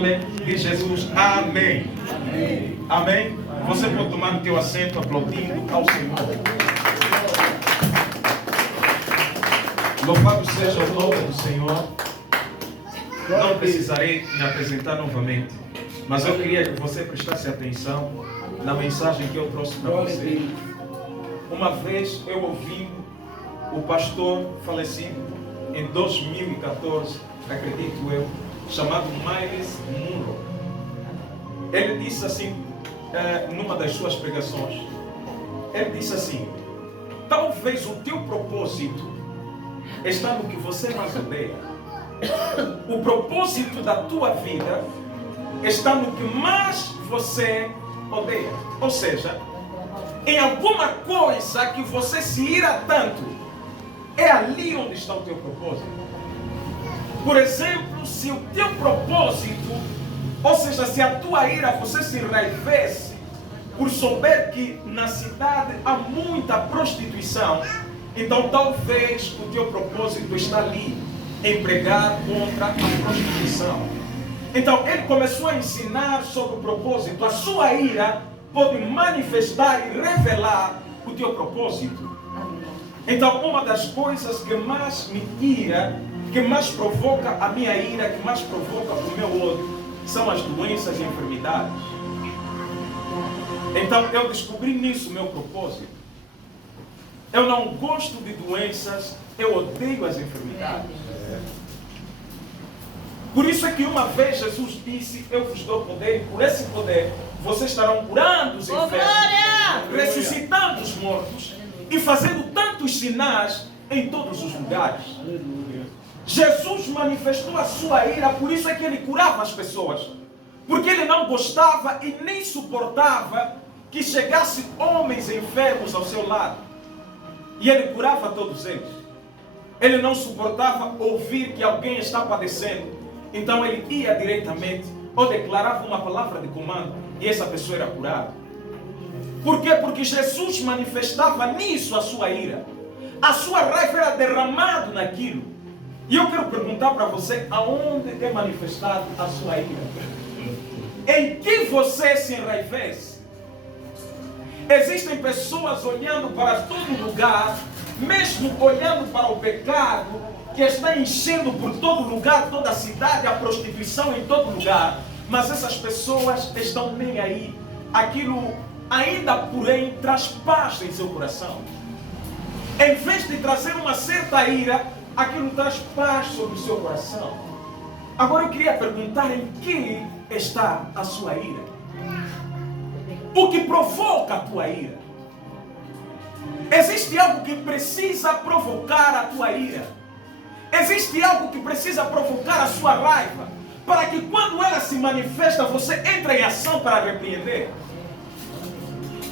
de Jesus. Amém. Amém. Amém. Você pode tomar o teu assento aplaudindo ao Senhor. Louvado seja o nome do Senhor. Não precisarei me apresentar novamente, mas eu queria que você prestasse atenção na mensagem que eu trouxe para você. Uma vez eu ouvi o pastor falecido em 2014, acredito eu, chamado Myles Munroe. Ele disse assim, numa das suas pregações, ele disse assim: talvez o teu propósito está no que você mais odeia. O propósito da tua vida está no que mais você odeia. Ou seja, em alguma coisa que você se ira tanto, é ali onde está o teu propósito. Por exemplo, se o teu propósito, ou seja, se a tua ira você se enraivece por souber que na cidade há muita prostituição, então talvez o teu propósito está ali, em pregar contra a prostituição. Então ele começou a ensinar sobre o propósito. A sua ira pode manifestar e revelar o teu propósito. Então uma das coisas que mais me ira, que mais provoca a minha ira, que mais provoca o meu ódio, são as doenças e enfermidades. Então eu descobri nisso o meu propósito. Eu não gosto de doenças, eu odeio as enfermidades. Por isso é que uma vez Jesus disse: eu vos dou poder, e por esse poder vocês estarão curando os enfermos, ressuscitando os mortos e fazendo tantos sinais em todos os lugares. Jesus manifestou a sua ira, por isso é que ele curava as pessoas, porque ele não gostava e nem suportava que chegassem homens enfermos ao seu lado, e ele curava todos eles. Ele não suportava ouvir que alguém está padecendo, então ele ia diretamente ou declarava uma palavra de comando e essa pessoa era curada. Por quê? Porque Jesus manifestava nisso a sua ira. A sua raiva era derramada naquilo. E eu quero perguntar para você, aonde é manifestada a sua ira? Em que você se enraivece? Existem pessoas olhando para todo lugar, mesmo olhando para o pecado que está enchendo por todo lugar, toda a cidade, a prostituição em todo lugar, mas essas pessoas estão nem aí. Aquilo ainda, porém, traz paz em seu coração. Em vez de trazer uma certa ira, aquilo traz paz sobre o seu coração. Agora eu queria perguntar: em que está a sua ira? O que provoca a tua ira? Existe algo que precisa provocar a tua ira. Existe algo que precisa provocar a sua raiva, para que quando ela se manifesta, você entre em ação para repreender.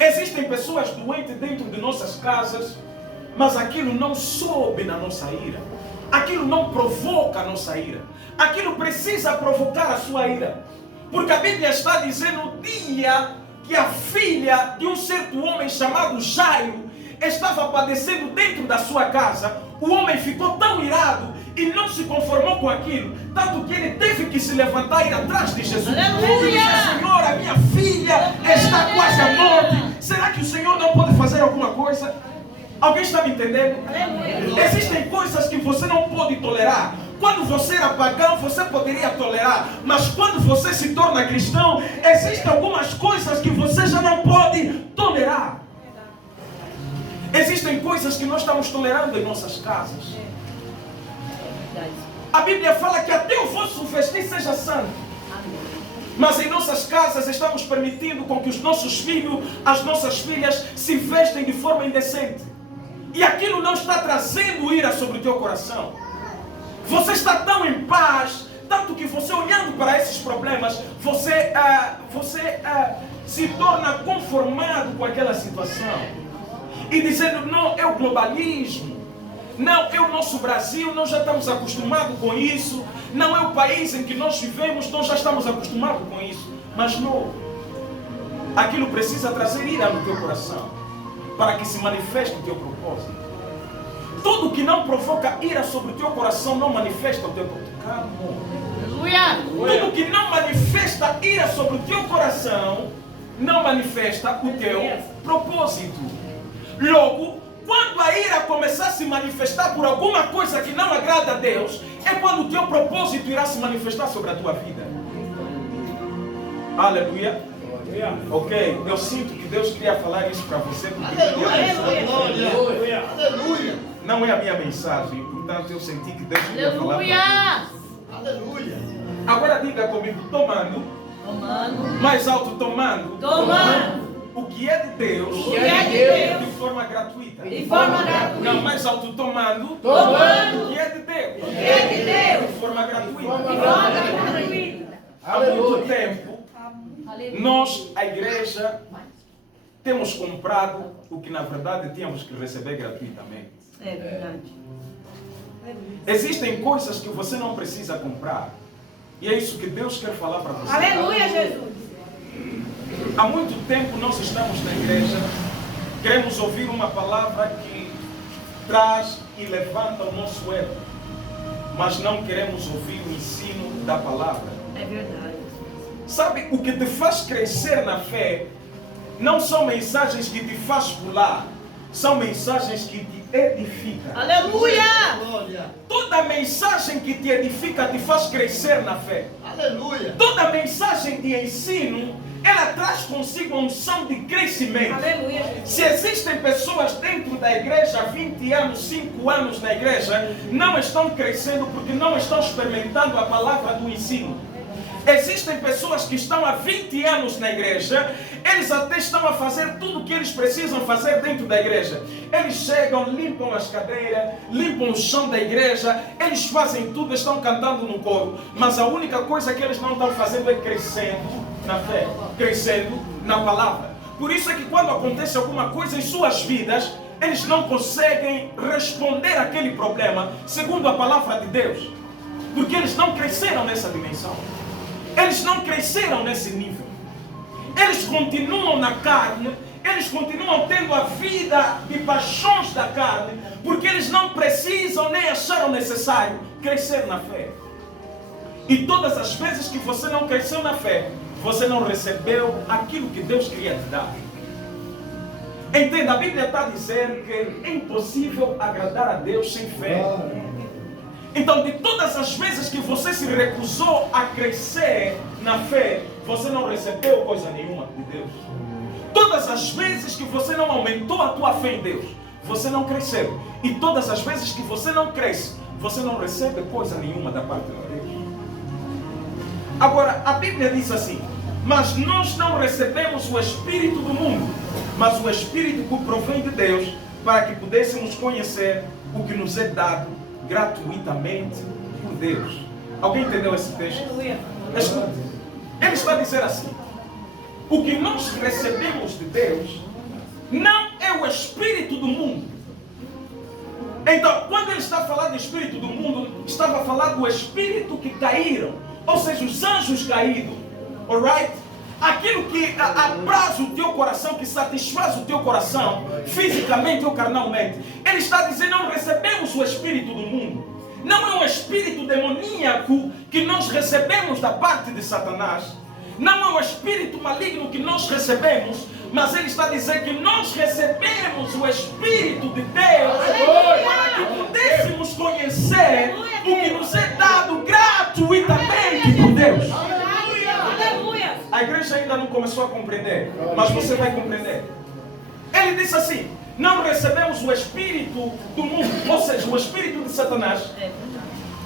Existem pessoas doentes dentro de nossas casas, mas aquilo não sobe na nossa ira. Aquilo não provoca a nossa ira. Aquilo precisa provocar a sua ira. Porque a Bíblia está dizendo o dia que a filha de um certo homem chamado Jairo estava padecendo dentro da sua casa, o homem ficou tão irado e não se conformou com aquilo, tanto que ele teve que se levantar e ir atrás de Jesus. Ele disse: Senhor, a minha filha está quase à morte. Será que o Senhor não pode fazer alguma coisa? Alguém está me entendendo? Existem coisas que você não pode tolerar. Quando você era pagão, você poderia tolerar, mas quando você se torna cristão, existem algumas coisas que você já não pode tolerar. Existem coisas que nós estamos tolerando em nossas casas. A Bíblia fala que até o vosso vestir seja santo. Mas em nossas casas estamos permitindo com que os nossos filhos, as nossas filhas se vestem de forma indecente. E aquilo não está trazendo ira sobre o teu coração. Você está tão em paz, tanto que você, olhando para esses problemas, você se torna conformado com aquela situação. E dizendo: não, é o globalismo. Não, é o nosso Brasil, nós já estamos acostumados com isso. Não é o país em que nós vivemos, nós já estamos acostumados com isso. Mas não. Aquilo precisa trazer ira no teu coração, para que se manifeste o teu propósito. Tudo que não provoca ira sobre o teu coração não manifesta o teu propósito. Tudo que não manifesta manifesta ira sobre o teu coração, não manifesta o teu propósito. Logo, quando a ira começar a se manifestar por alguma coisa que não agrada a Deus, é quando o teu propósito irá se manifestar sobre a tua vida. Aleluia. Ok, eu sinto que Deus queria falar isso para você. Aleluia. Aleluia. Não é a minha mensagem, portanto eu senti que Deus queria falar para você. Aleluia. Agora diga comigo, tomando. Mais alto, tomando. O que é de Deus, de forma gratuita. Não, mais alto, tomando. O que é de Deus, de forma gratuita. Há muito tempo, nós, a igreja, temos comprado o que na verdade tínhamos que receber gratuitamente. É verdade. Existem coisas que você não precisa comprar. E é isso que Deus quer falar para você. Aleluia, Jesus. Há muito tempo nós estamos na igreja, queremos ouvir uma palavra que traz e levanta o nosso ego, mas não queremos ouvir o ensino da palavra. É verdade. Sabe, o que te faz crescer na fé não são mensagens que te faz pular, são mensagens que te edificam. Aleluia! Toda mensagem que te edifica te faz crescer na fé. Aleluia. Toda mensagem de ensino, ela traz consigo a unção de crescimento. Aleluia, Jesus. Se existem pessoas dentro da igreja há 20 anos, 5 anos na igreja, não estão crescendo porque não estão experimentando a palavra do ensino. Existem pessoas que estão há 20 anos na igreja, eles até estão a fazer tudo o que eles precisam fazer dentro da igreja. Eles chegam, limpam as cadeiras, limpam o chão da igreja, eles fazem tudo, estão cantando no coro, mas a única coisa que eles não estão fazendo é crescendo na fé, crescendo na palavra. Por isso é que quando acontece alguma coisa em suas vidas, eles não conseguem responder àquele problema segundo a palavra de Deus, porque eles não cresceram nessa dimensão. Eles não cresceram nesse nível. Eles continuam na carne, eles continuam tendo a vida de paixões da carne, porque eles não precisam nem acharam necessário crescer na fé. E todas as vezes que você não cresceu na fé, você não recebeu aquilo que Deus queria te dar. Entenda, a Bíblia está a dizer que é impossível agradar a Deus sem fé. Então, de todas as vezes que você se recusou a crescer na fé, você não recebeu coisa nenhuma de Deus. Todas as vezes que você não aumentou a tua fé em Deus, você não cresceu. E todas as vezes que você não cresce, você não recebe coisa nenhuma da parte de Deus. Agora, a Bíblia diz assim: mas nós não recebemos o Espírito do mundo, mas o Espírito que provém de Deus, para que pudéssemos conhecer o que nos é dado gratuitamente por Deus. Alguém entendeu esse texto? Escute. Ele está a dizer assim: o que nós recebemos de Deus não é o Espírito do mundo. Então, quando ele está a falar de Espírito do mundo, estava a falar do Espírito que caíram, ou seja, os anjos caídos. Alright? Aquilo que apraz o teu coração, que satisfaz o teu coração, fisicamente ou carnalmente. Ele está dizendo: não recebemos o espírito do mundo. Não é um espírito demoníaco que nós recebemos da parte de Satanás. Não é um espírito maligno que nós recebemos. Mas ele está dizendo que nós recebemos o Espírito de Deus para que pudéssemos conhecer o que nos é dado gratuitamente por Deus. A igreja ainda não começou a compreender, mas você vai compreender. Ele disse assim: não recebemos o Espírito do mundo, ou seja, o Espírito de Satanás.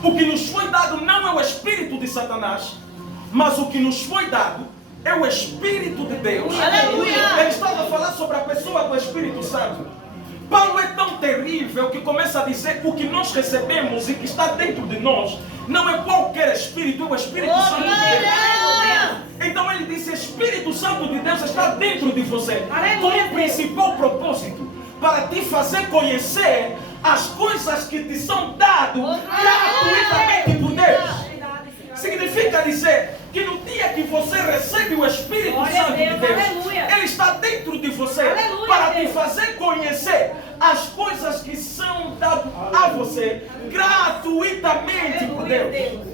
O que nos foi dado não é o Espírito de Satanás, mas o que nos foi dado é o Espírito de Deus. Aleluia! Ele estava a falar sobre a pessoa do Espírito Santo. Paulo é tão terrível que começa a dizer que o que nós recebemos e que está dentro de nós não é qualquer Espírito, é o Espírito Santo de Deus. Então ele disse: Espírito Santo de Deus está dentro de você, com o principal propósito para te fazer conhecer as coisas que te são dadas gratuitamente por Deus. Significa dizer que no dia que você recebe o Espírito Santo de Deus, ele está dentro de você para te fazer conhecer as coisas que são dadas a você gratuitamente por Deus.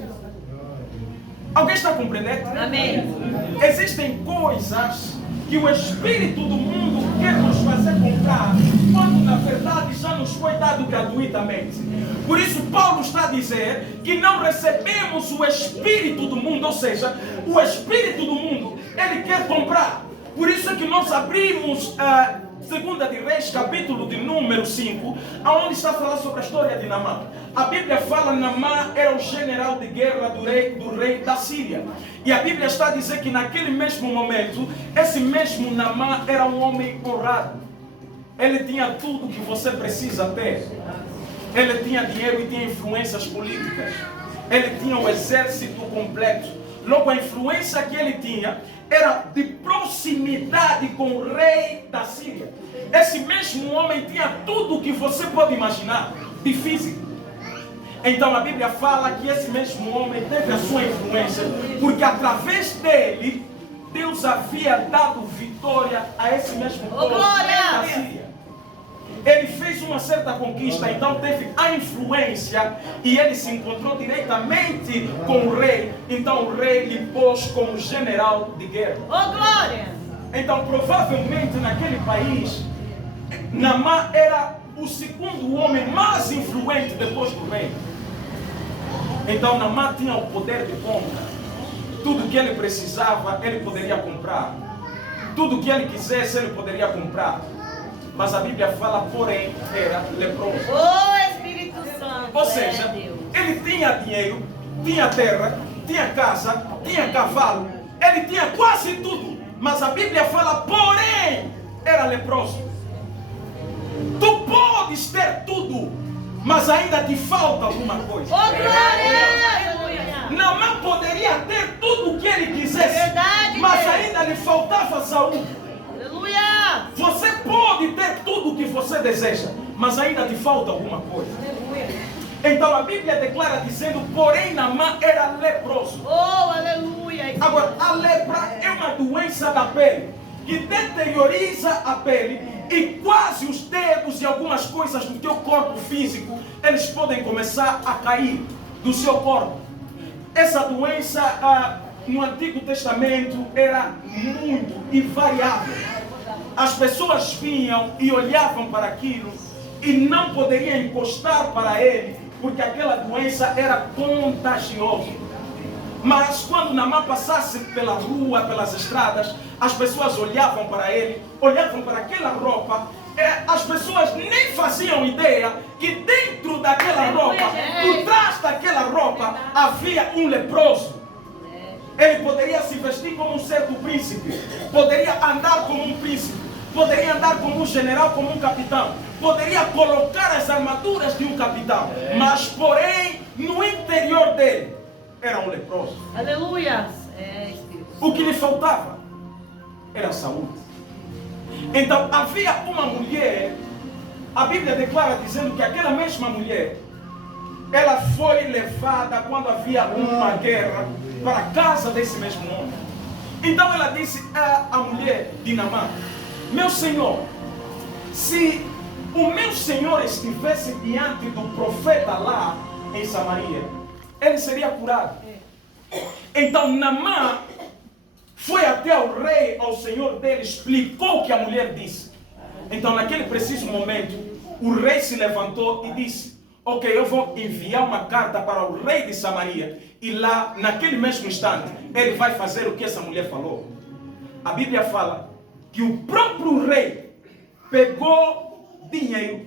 Alguém está compreendendo? Amém. Existem coisas que o espírito do mundo quer nos fazer comprar, quando na verdade já nos foi dado gratuitamente. Por isso Paulo está a dizer que não recebemos o espírito do mundo, ou seja, o espírito do mundo, ele quer comprar. Por isso é que nós abrimos a 2 de Reis, capítulo de número 5, onde está a falar sobre a história de Naamã. A Bíblia fala que Naamã era o general de guerra do rei da Síria. E a Bíblia está a dizer que naquele mesmo momento, esse mesmo Naamã era um homem honrado. Ele tinha tudo que você precisa ter. Ele tinha dinheiro e tinha influências políticas. Ele tinha o exército completo. Logo, a influência que ele tinha era de proximidade com o rei da Síria. Esse mesmo homem tinha tudo o que você pode imaginar de físico. Então a Bíblia fala que esse mesmo homem teve a sua influência, porque através dele, Deus havia dado vitória a esse mesmo povo da Síria. Ele fez uma certa conquista, então teve a influência e ele se encontrou diretamente com o rei. Então o rei lhe pôs como general de guerra. Oh, glória! Então provavelmente naquele país, Naamã era o segundo homem mais influente depois do rei. Então Naamã tinha o poder de compra. Tudo que ele precisava, ele poderia comprar. Tudo que ele quisesse, ele poderia comprar. Mas a Bíblia fala, porém, era leproso. Oh, Espírito Santo. Ou seja, ele tinha dinheiro, tinha terra, tinha casa, tinha cavalo. Ele tinha quase tudo. Mas a Bíblia fala, porém, era leproso. Tu podes ter tudo, mas ainda te falta alguma coisa. Oh, glória! Naamã poderia ter tudo o que ele quisesse, Verdade, mas Deus. ainda lhe faltava saúde. Aleluia! Você pode ter tudo o que você deseja, mas ainda te falta alguma coisa. Então a Bíblia declara dizendo, porém Naamã era leproso. Oh, aleluia! Agora, a lepra é uma doença da pele, que deterioriza a pele e quase os dedos e algumas coisas do teu corpo físico, eles podem começar a cair do seu corpo. Essa doença no Antigo Testamento era muito e variável. As pessoas vinham e olhavam para aquilo e não poderiam encostar para ele, porque aquela doença era contagiosa. Mas quando Naamã passasse pela rua, pelas estradas, as pessoas olhavam para ele, olhavam para aquela roupa, as pessoas nem faziam ideia que dentro daquela roupa, por trás daquela roupa, havia um leproso. Ele poderia se vestir como um certo príncipe, poderia andar como um príncipe, poderia andar como um general, como um capitão, poderia colocar as armaduras de um capitão, mas porém, no interior dele, era um leproso. Aleluia! O que lhe faltava era saúde. Então havia uma mulher, a Bíblia declara dizendo que aquela mesma mulher, ela foi levada quando havia uma guerra para a casa desse mesmo homem. Então ela disse à mulher de Naamã, meu senhor, se o meu senhor estivesse diante do profeta lá em Samaria, ele seria curado. Então Naamã foi até o rei, ao senhor dele, explicou o que a mulher disse. Então naquele preciso momento, o rei se levantou e disse, ok, eu vou enviar uma carta para o rei de Samaria, e lá, naquele mesmo instante, ele vai fazer o que essa mulher falou. A Bíblia fala que o próprio rei pegou dinheiro,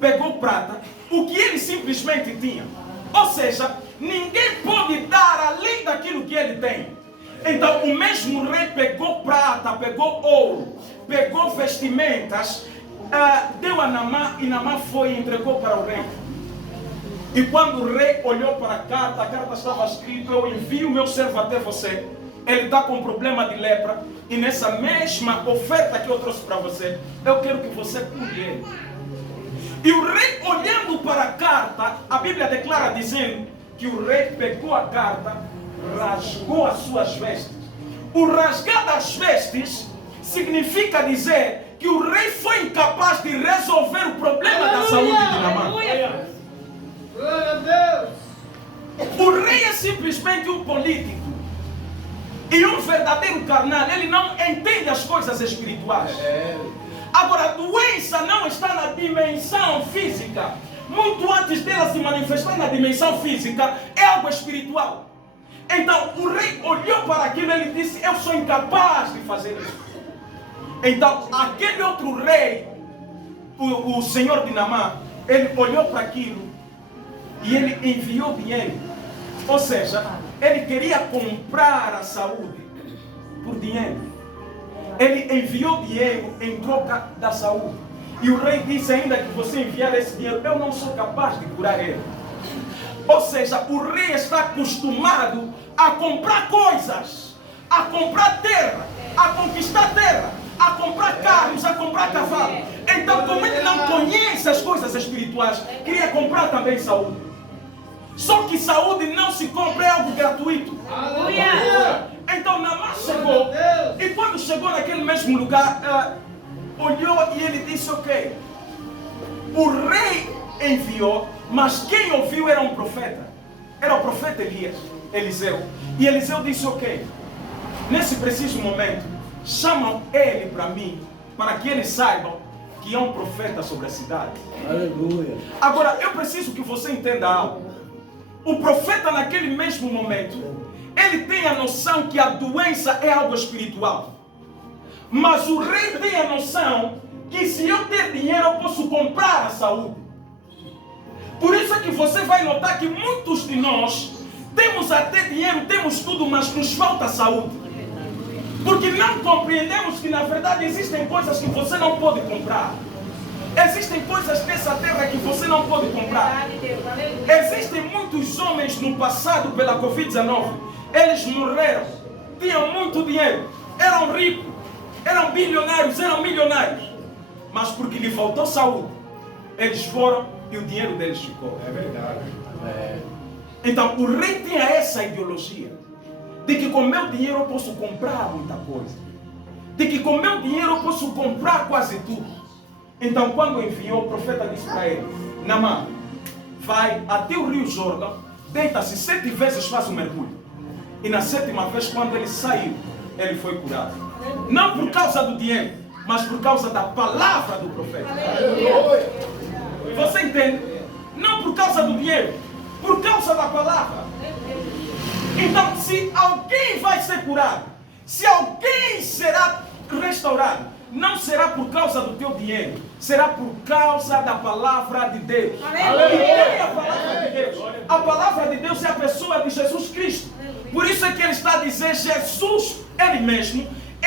pegou prata, o que ele simplesmente tinha. Ou seja, ninguém pode dar além daquilo que ele tem. Então o mesmo rei pegou prata, pegou ouro, pegou vestimentas, deu a Naamã, e Naamã foi e entregou para o rei. E quando o rei olhou para a carta estava escrito, eu envio o meu servo até você. Ele está com problema de lepra, e nessa mesma oferta que eu trouxe para você, eu quero que você cure ele. E o rei, olhando para a carta, a Bíblia declara dizendo que o rei pegou a carta, rasgou as suas vestes. O rasgar das vestes significa dizer que o rei foi incapaz de resolver o problema da saúde de Naamã. Glória a Deus! O rei é simplesmente um político. E um verdadeiro carnal, ele não entende as coisas espirituais. Agora, a doença não está na dimensão física. Muito antes dela se manifestar na dimensão física, é algo espiritual. Então, o rei olhou para aquilo e ele disse: eu sou incapaz de fazer isso. Então, aquele outro rei, o senhor de Naamã, ele olhou para aquilo e ele enviou dinheiro. Ou seja, ele queria comprar a saúde por dinheiro. Ele enviou dinheiro em troca da saúde. E o rei disse: ainda que você enviar esse dinheiro, eu não sou capaz de curar ele. Ou seja, o rei está acostumado a comprar coisas, a comprar terra, a conquistar terra, a comprar carros, a comprar cavalos. Então, como ele não conhece as coisas espirituais, queria comprar também saúde. Só que saúde não se compra, é algo gratuito. Aleluia! Então Naamã chegou, e quando chegou naquele mesmo lugar, olhou e ele disse: ok, o rei enviou, mas quem ouviu era um profeta. Era o profeta Eliseu. E Eliseu disse: ok, nesse preciso momento, chamam ele para mim, para que eles saibam que é um profeta sobre a cidade. Aleluia. Agora, eu preciso que você entenda algo. O profeta naquele mesmo momento, ele tem a noção que a doença é algo espiritual. Mas o rei tem a noção que se eu ter dinheiro eu posso comprar a saúde. Por isso é que você vai notar que muitos de nós temos até dinheiro, temos tudo, mas nos falta saúde. Porque não compreendemos que na verdade existem coisas que você não pode comprar. Existem coisas nessa terra que você não pode comprar. Existem muitos homens no passado pela Covid-19. Eles morreram, tinham muito dinheiro, eram ricos, eram bilionários, eram milionários. Mas porque lhe faltou saúde, eles foram e o dinheiro deles ficou. É verdade. Então o rei tinha essa ideologia de que com meu dinheiro eu posso comprar muita coisa, de que com meu dinheiro eu posso comprar quase tudo. Então quando enviou, o profeta disse para ele: Naamã, vai até o rio Jordão, deita-se 7 vezes, faz um mergulho. E na 7ª vez, quando ele saiu, ele foi curado. Não por causa do dinheiro, mas por causa da palavra do profeta. Você entende? Não por causa do dinheiro, por causa da palavra. Então, se alguém vai ser curado, se alguém será restaurado, não será por causa do teu dinheiro, será por causa da palavra de Deus. Aleluia. E quem é a palavra de Deus? A palavra de Deus é a pessoa de Jesus Cristo. Por isso é que ele está a dizer: Jesus, ele mesmo,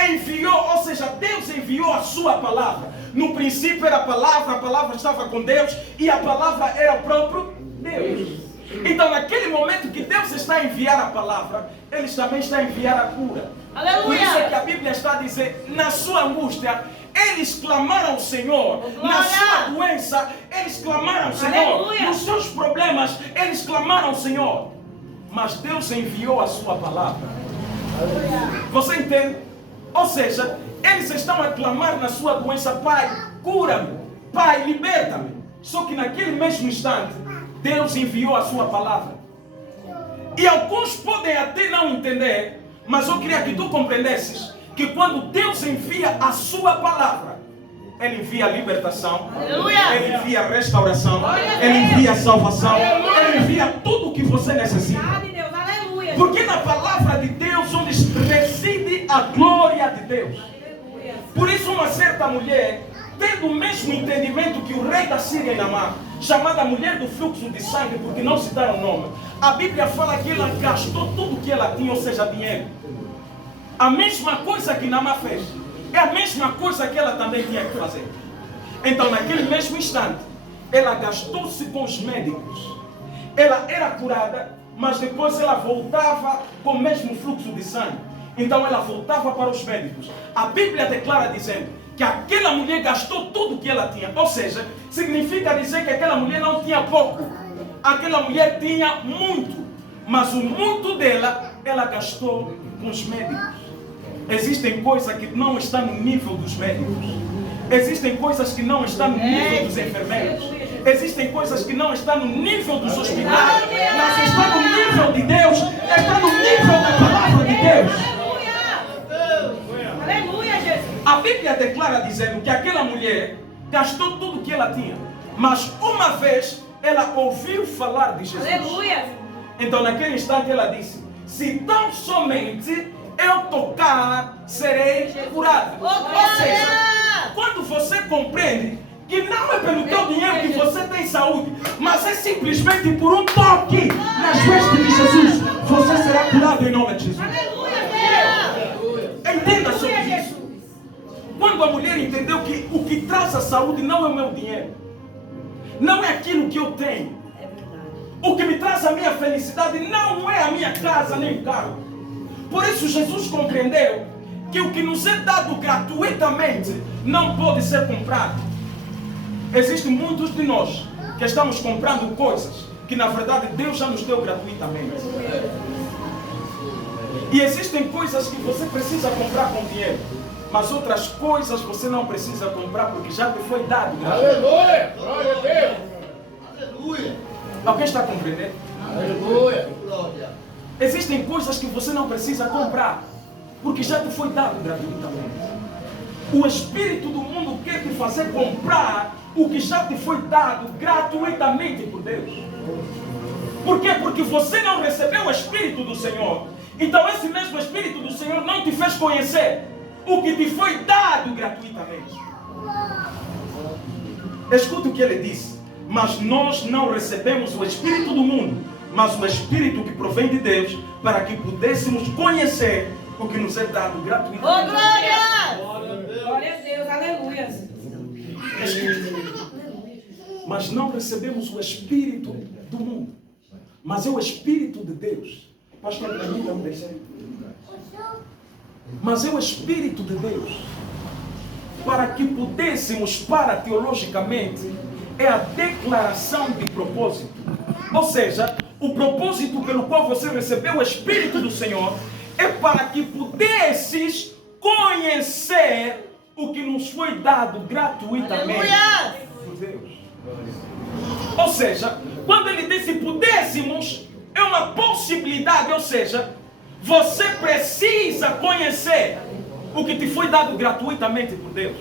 enviou, ou seja, Deus enviou a sua palavra. No princípio era a palavra estava com Deus e a palavra era o próprio Deus. Então, naquele momento que Deus está a enviar a palavra, ele também está a enviar a cura. Aleluia. Por isso é que a Bíblia está a dizer: na sua angústia, eles clamaram ao Senhor. Na sua doença, eles clamaram ao Senhor. Aleluia. Nos seus problemas, eles clamaram ao Senhor. Mas Deus enviou a sua palavra. Você entende? Ou seja, eles estão a clamar na sua doença: Pai, cura-me. Pai, liberta-me. Só que naquele mesmo instante, Deus enviou a sua palavra. E alguns podem até não entender, mas eu queria que tu compreendesses que quando Deus envia a sua palavra, Ele envia a libertação, Aleluia. Ele envia a restauração, Ele envia a salvação, Ele envia tudo o que você necessita. Porque na palavra de Deus onde reside a glória de Deus. Por isso uma certa mulher, tendo o mesmo entendimento que o rei da Síria, Naamã, chamada mulher do fluxo de sangue, porque não citaram o nome, a Bíblia fala que ela gastou tudo que ela tinha, ou seja, dinheiro. A mesma coisa que Naamã fez, é a mesma coisa que ela também tinha que fazer. Então naquele mesmo instante, ela gastou-se com os médicos. Ela era curada, mas depois ela voltava com o mesmo fluxo de sangue. Então ela voltava para os médicos. A Bíblia declara dizendo que aquela mulher gastou tudo que ela tinha. Ou seja, significa dizer que aquela mulher não tinha pouco. Aquela mulher tinha muito. Mas o muito dela, ela gastou com os médicos. Existem coisas que não estão no nível dos médicos. Existem coisas que não estão no nível dos enfermeiros. Existem coisas que não estão no nível dos hospitais. Mas estão no nível de Deus. Está no nível da palavra de Deus. Bíblia declara dizendo que aquela mulher gastou tudo o que ela tinha, mas uma vez ela ouviu falar de Jesus. Aleluia. Então naquele instante ela disse: se tão somente eu tocar, serei curada. Ou seja, quando você compreende que não é pelo teu dinheiro que você tem saúde, mas é simplesmente por um toque nas vestes de Jesus, você será curado em nome de Jesus. Entenda sobre isso. Quando a mulher entendeu que o que traz a saúde não é o meu dinheiro, não é aquilo que eu tenho, o que me traz a minha felicidade não é a minha casa nem o carro. Por isso Jesus compreendeu que o que nos é dado gratuitamente não pode ser comprado. Existem muitos de nós que estamos comprando coisas que na verdade Deus já nos deu gratuitamente. E existem coisas que você precisa comprar com dinheiro, mas outras coisas você não precisa comprar porque já te foi dado gratuitamente. Aleluia! Glória a Deus! Aleluia! Alguém está compreendendo? Aleluia! Glória! Existem coisas que você não precisa comprar porque já te foi dado gratuitamente. O espírito do mundo quer te fazer comprar o que já te foi dado gratuitamente por Deus. Por quê? Porque você não recebeu o Espírito do Senhor. Então esse mesmo Espírito do Senhor não te fez conhecer o que te foi dado gratuitamente. Escuta o que ele disse: mas nós não recebemos o Espírito do mundo, mas o Espírito que provém de Deus, para que pudéssemos conhecer o que nos é dado gratuitamente. Oh, glória! Glória a Deus, aleluia. Mas não recebemos o Espírito do mundo, mas é o Espírito de Deus. Pastor, permita me dizer. Mas é o Espírito de Deus, para que pudéssemos, para teologicamente, é a declaração de propósito. Ou seja, o propósito pelo qual você recebeu o Espírito do Senhor é para que pudesses conhecer o que nos foi dado gratuitamente por Deus. Ou seja, quando ele disse pudéssemos, é uma possibilidade, ou seja, você precisa conhecer o que te foi dado gratuitamente por Deus.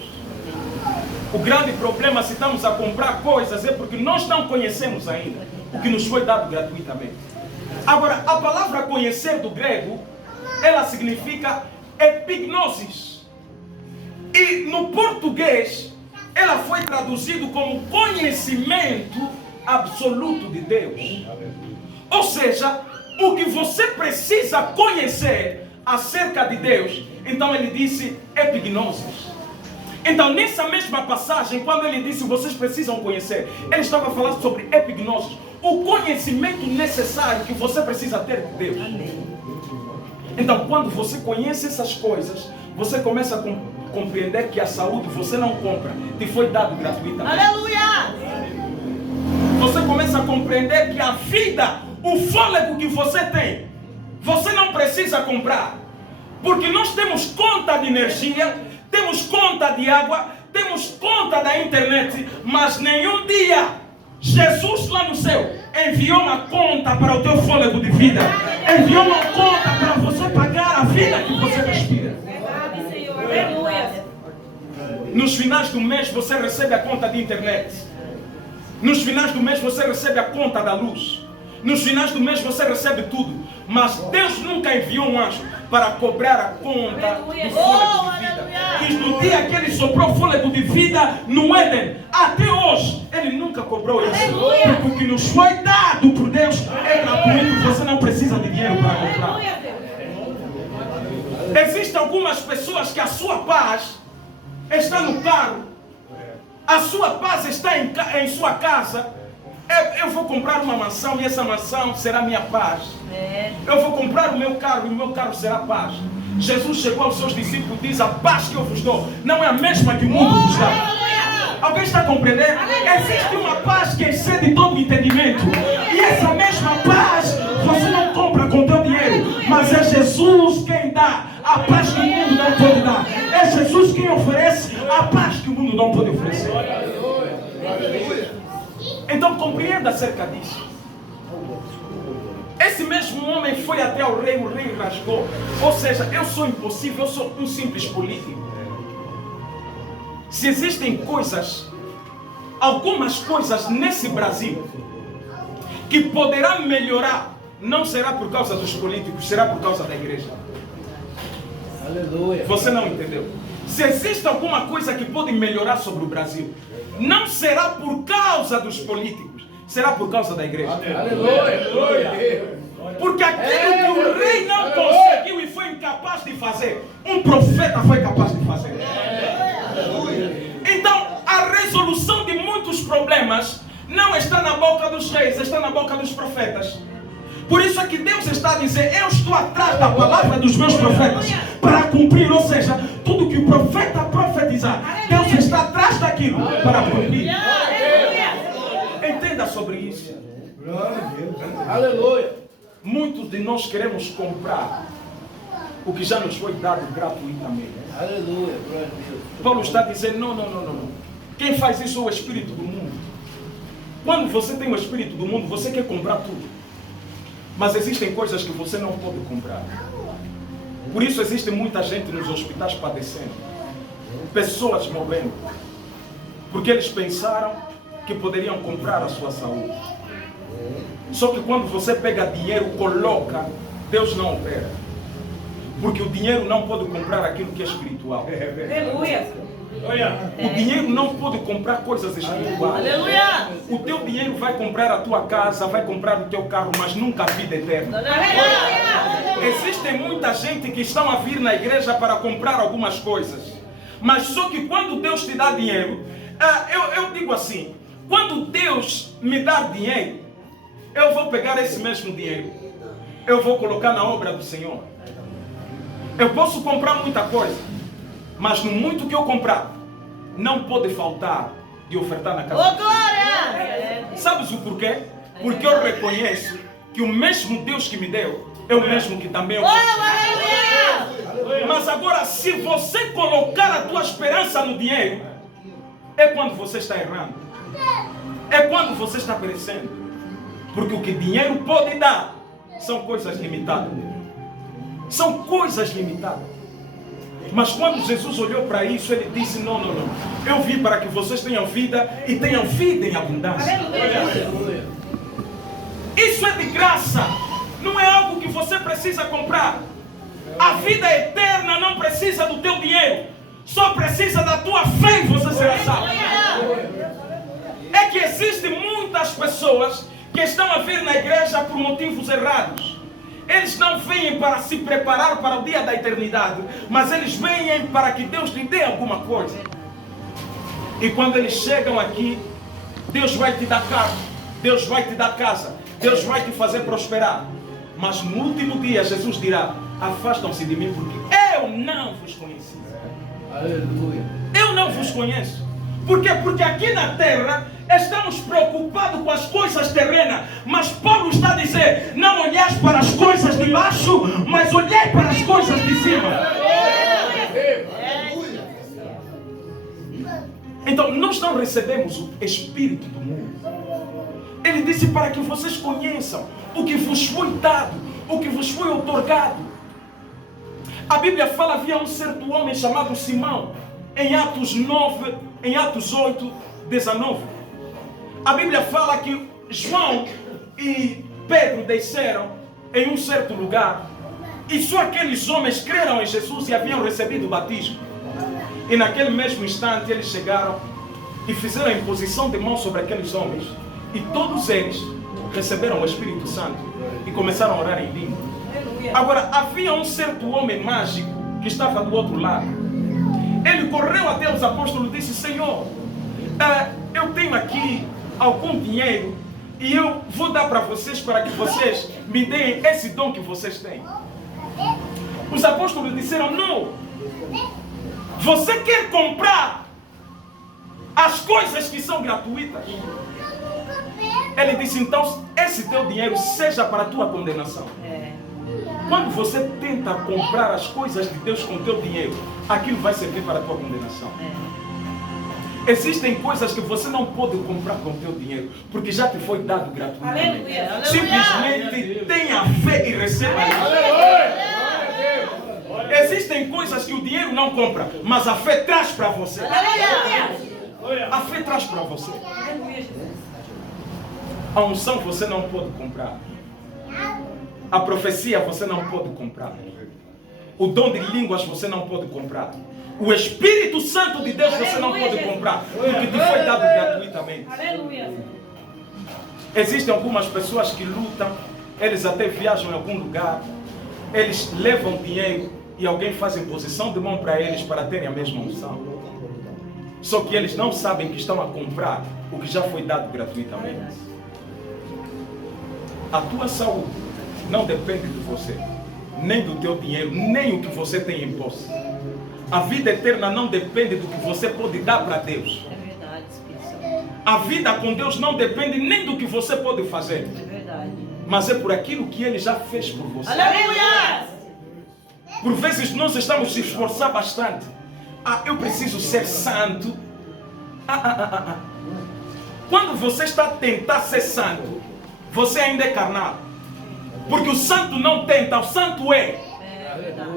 O grande problema, se estamos a comprar coisas, é porque nós não conhecemos ainda o que nos foi dado gratuitamente. Agora, a palavra conhecer do grego, ela significa epignosis. E no português, ela foi traduzida como conhecimento absoluto de Deus. Ou seja, o que você precisa conhecer acerca de Deus. Então ele disse epignosis. Então nessa mesma passagem, quando ele disse vocês precisam conhecer, ele estava falando sobre epignosis, o conhecimento necessário que você precisa ter de Deus. Então quando você conhece essas coisas, você começa a compreender que a saúde você não compra, te foi dado gratuitamente. Aleluia! Você começa a compreender que a vida, o fôlego que você tem, você não precisa comprar. Porque nós temos conta de energia, temos conta de água, temos conta da internet, mas nenhum dia Jesus lá no céu enviou uma conta para o teu fôlego de vida. Enviou uma conta para você pagar a vida que você respira. Verdade, Senhor. Aleluia. Nos finais do mês você recebe a conta de internet. Nos finais do mês você recebe a conta da luz. Nos finais do mês você recebe tudo. Mas Deus nunca enviou um anjo para cobrar a conta do fôlego de vida. E no dia que ele soprou fôlego de vida no Éden, até hoje, ele nunca cobrou isso. Porque o que nos foi dado por Deus é gratuito. Você não precisa de dinheiro para comprar. Existem algumas pessoas que a sua paz está no carro, a sua paz está em sua casa. Eu vou comprar uma mansão e essa mansão será minha paz. Eu vou comprar o meu carro e o meu carro será paz. Jesus chegou aos seus discípulos e diz: a paz que eu vos dou não é a mesma que o mundo vos dá. Alguém está a compreender? Existe uma paz que excede todo entendimento. E essa mesma paz você não compra com teu dinheiro, mas é Jesus quem dá a paz que o mundo não pode dar. É Jesus quem oferece a paz que o mundo não pode oferecer. Então compreenda acerca disso. Esse mesmo homem foi até o rei rasgou. Ou seja, eu sou impossível, eu sou um simples político. Se existem coisas, algumas coisas nesse Brasil que poderá melhorar, não será por causa dos políticos, será por causa da igreja. Aleluia. Você não entendeu? Se existe alguma coisa que pode melhorar sobre o Brasil, não será por causa dos políticos, será por causa da igreja. Aleluia. Porque aquilo que o rei não conseguiu e foi incapaz de fazer, um profeta foi capaz de fazer. Então, a resolução de muitos problemas não está na boca dos reis, está na boca dos profetas. Por isso é que Deus está a dizer, eu estou atrás da palavra dos meus profetas para cumprir, ou seja, tudo que o profeta profetizar, Deus está atrás daquilo para cumprir. Entenda sobre isso. Aleluia. Muitos de nós queremos comprar o que já nos foi dado gratuitamente. Aleluia. Glória a Deus. Paulo está dizendo, não. Quem faz isso é o espírito do mundo. Quando você tem o espírito do mundo, você quer comprar tudo. Mas existem coisas que você não pode comprar. Por isso existe muita gente nos hospitais padecendo. Pessoas morrendo. Porque eles pensaram que poderiam comprar a sua saúde. Só que quando você pega dinheiro, coloca, Deus não opera. Porque o dinheiro não pode comprar aquilo que é espiritual. Aleluia. O dinheiro não pode comprar coisas espirituais. Aleluia. O teu dinheiro vai comprar a tua casa, vai comprar o teu carro, mas nunca a vida eterna. Aleluia. Existe muita gente que estão a vir na igreja para comprar algumas coisas. Mas só que quando Deus te dá dinheiro, eu digo assim, quando Deus me dá dinheiro, eu vou pegar esse mesmo dinheiro, eu vou colocar na obra do Senhor. Eu posso comprar muita coisa, mas no muito que eu comprar, não pode faltar de ofertar na casa. Ô, glória. Sabes o porquê? Porque eu reconheço que o mesmo Deus que me deu é o mesmo que também eu. Aleluia. Mas agora, se você colocar a tua esperança no dinheiro, é quando você está errando. É quando você está perecendo. Porque o que dinheiro pode dar são coisas limitadas. São coisas limitadas. Mas quando Jesus olhou para isso, ele disse, não. Eu vim para que vocês tenham vida e tenham vida em abundância. Aleluia. Isso é de graça. Não é algo que você precisa comprar. A vida eterna não precisa do teu dinheiro. Só precisa da tua fé e você será salvo. É que existem muitas pessoas que estão a vir na igreja por motivos errados. Eles não vêm para se preparar para o dia da eternidade, mas eles vêm para que Deus lhe dê alguma coisa. E quando eles chegam aqui, Deus vai te dar carro, Deus vai te dar casa, Deus vai te fazer prosperar. Mas no último dia Jesus dirá, afastam-se de mim porque eu não vos conheci. Aleluia. Eu não vos conheço. Por quê? Porque aqui na terra estamos preocupados com as coisas terrenas. Mas Paulo está a dizer, não olhais para as coisas de baixo, mas olhai para as coisas de cima. Então nós não recebemos o Espírito do mundo. Ele disse para que vocês conheçam o que vos foi dado, o que vos foi outorgado. A Bíblia fala, havia um certo homem chamado Simão, em Atos 8, 19. A Bíblia fala que João e Pedro desceram em um certo lugar e só aqueles homens creram em Jesus e haviam recebido o batismo. E naquele mesmo instante eles chegaram e fizeram a imposição de mãos sobre aqueles homens e todos eles receberam o Espírito Santo e começaram a orar em língua. Agora, havia um certo homem mágico que estava do outro lado. Ele correu até os apóstolos e disse, Senhor, eu tenho aqui algum dinheiro e eu vou dar para vocês para que vocês me deem esse dom que vocês têm. Os apóstolos disseram, não. Você quer comprar as coisas que são gratuitas? Ele disse, então, esse teu dinheiro seja para a tua condenação. Quando você tenta comprar as coisas de Deus com o teu dinheiro, aquilo vai servir para a tua condenação. Existem coisas que você não pode comprar com o teu dinheiro, porque já te foi dado gratuitamente. Aleluia. Simplesmente tenha fé e receba isso. Aleluia. Existe Existem coisas que o dinheiro não compra, mas a fé traz para você. Aleluia. A fé traz para você. Aleluia, Jesus. A unção você não pode comprar. A profecia você não pode comprar. O dom de línguas você não pode comprar. O Espírito Santo de Deus você não pode comprar, porque te foi dado gratuitamente. Aleluia. Existem algumas pessoas que lutam, eles até viajam em algum lugar, eles levam dinheiro e alguém faz imposição de mão para eles para terem a mesma unção. Só que eles não sabem que estão a comprar o que já foi dado gratuitamente. A tua saúde não depende de você, nem do teu dinheiro, nem o que você tem em posse. A vida eterna não depende do que você pode dar para Deus. É verdade, Espírito Santo. A vida com Deus não depende nem do que você pode fazer, É verdade. mas é por aquilo que Ele já fez por você. Aleluia! Por vezes nós estamos a se esforçar bastante. Eu preciso ser santo. Quando você está a tentar ser santo, você ainda é carnal. Porque o santo não tenta, o santo é. É verdade.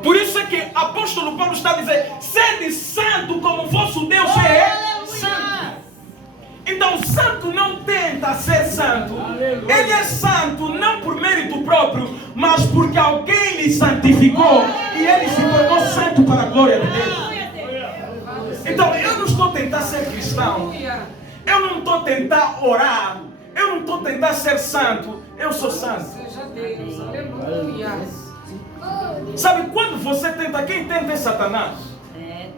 Por isso é que o apóstolo Paulo está a dizer: sede santo como vosso Deus é santo. Então o santo não tenta ser santo. Ele é santo não por mérito próprio, mas porque alguém lhe santificou e ele se tornou santo para a glória de Deus. Então eu não estou a tentar ser cristão. Eu não estou a tentar orar. Eu não estou a tentar ser santo. Eu sou santo. Sabe quando você tenta, quem tenta é Satanás. É.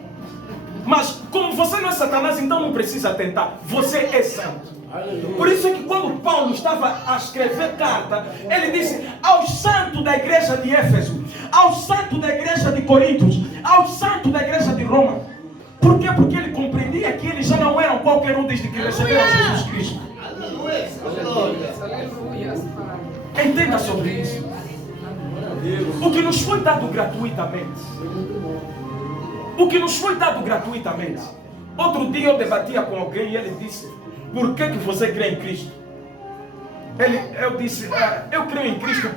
Mas como você não é Satanás, então não precisa tentar. Você é santo. Por isso é que quando Paulo estava a escrever carta, ele disse aos santos da igreja de Éfeso, aos santos da igreja de Corintos, aos santos da igreja de Roma. Por quê? Porque ele compreendia que eles já não eram qualquer um desde que receberam Jesus Cristo. Entenda sobre isso. O que nos foi dado gratuitamente. O que nos foi dado gratuitamente. Outro dia eu debatia com alguém e ele disse: por que você crê em Cristo? Eu disse: eu creio em Cristo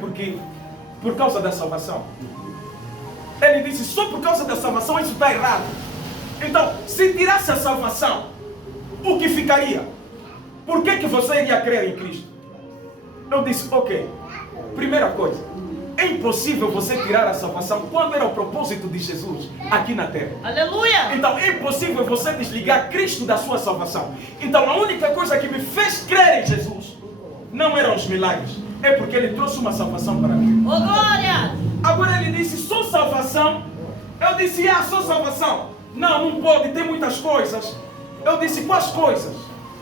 por causa da salvação. Ele disse: só por causa da salvação isso está errado. Então, se tirasse a salvação, o que ficaria? Por que você iria crer em Cristo? Eu disse: ok, primeira coisa, é impossível você tirar a salvação quando era o propósito de Jesus aqui na terra. Aleluia! Então é impossível você desligar Cristo da sua salvação. Então a única coisa que me fez crer em Jesus não eram os milagres, é porque Ele trouxe uma salvação para mim. Ô glória! Agora Ele disse: só salvação. Eu disse: só salvação. Não pode, tem muitas coisas. Eu disse: quais coisas?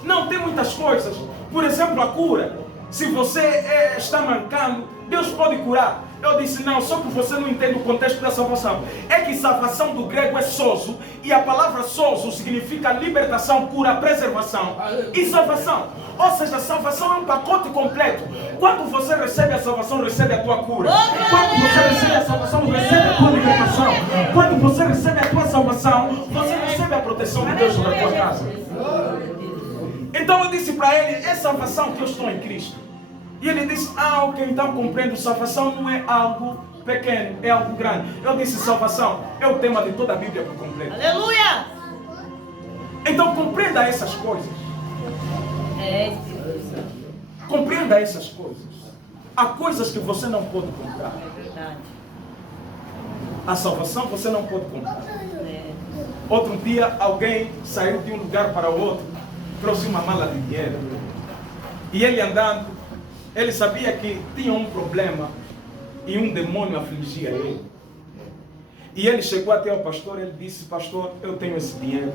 Não, tem muitas coisas. Por exemplo, a cura. Se você está mancando, Deus pode curar. Eu disse: não, só que você não entende o contexto da salvação. É que salvação do grego é sozo, e a palavra sozo significa libertação, cura, preservação e salvação. Ou seja, a salvação é um pacote completo. Quando você recebe a salvação, recebe a tua cura. Quando você recebe a salvação, recebe a tua libertação. Quando você recebe a tua salvação, você recebe a proteção de Deus sobre a tua casa. Então eu disse para ele: é salvação que eu estou em Cristo. E ele disse: ok, então compreendo, salvação não é algo pequeno, é algo grande. Eu disse: salvação é o tema de toda a Bíblia por completo. Aleluia! Então compreenda essas coisas. É, Espírito Santo. Compreenda essas coisas. Há coisas que você não pode comprar. É verdade. A salvação você não pode comprar. É. Outro dia alguém saiu de um lugar para o outro, trouxe uma mala de dinheiro. E ele andando, ele sabia que tinha um problema e um demônio afligia ele. E ele chegou até o pastor e ele disse: pastor, eu tenho esse dinheiro,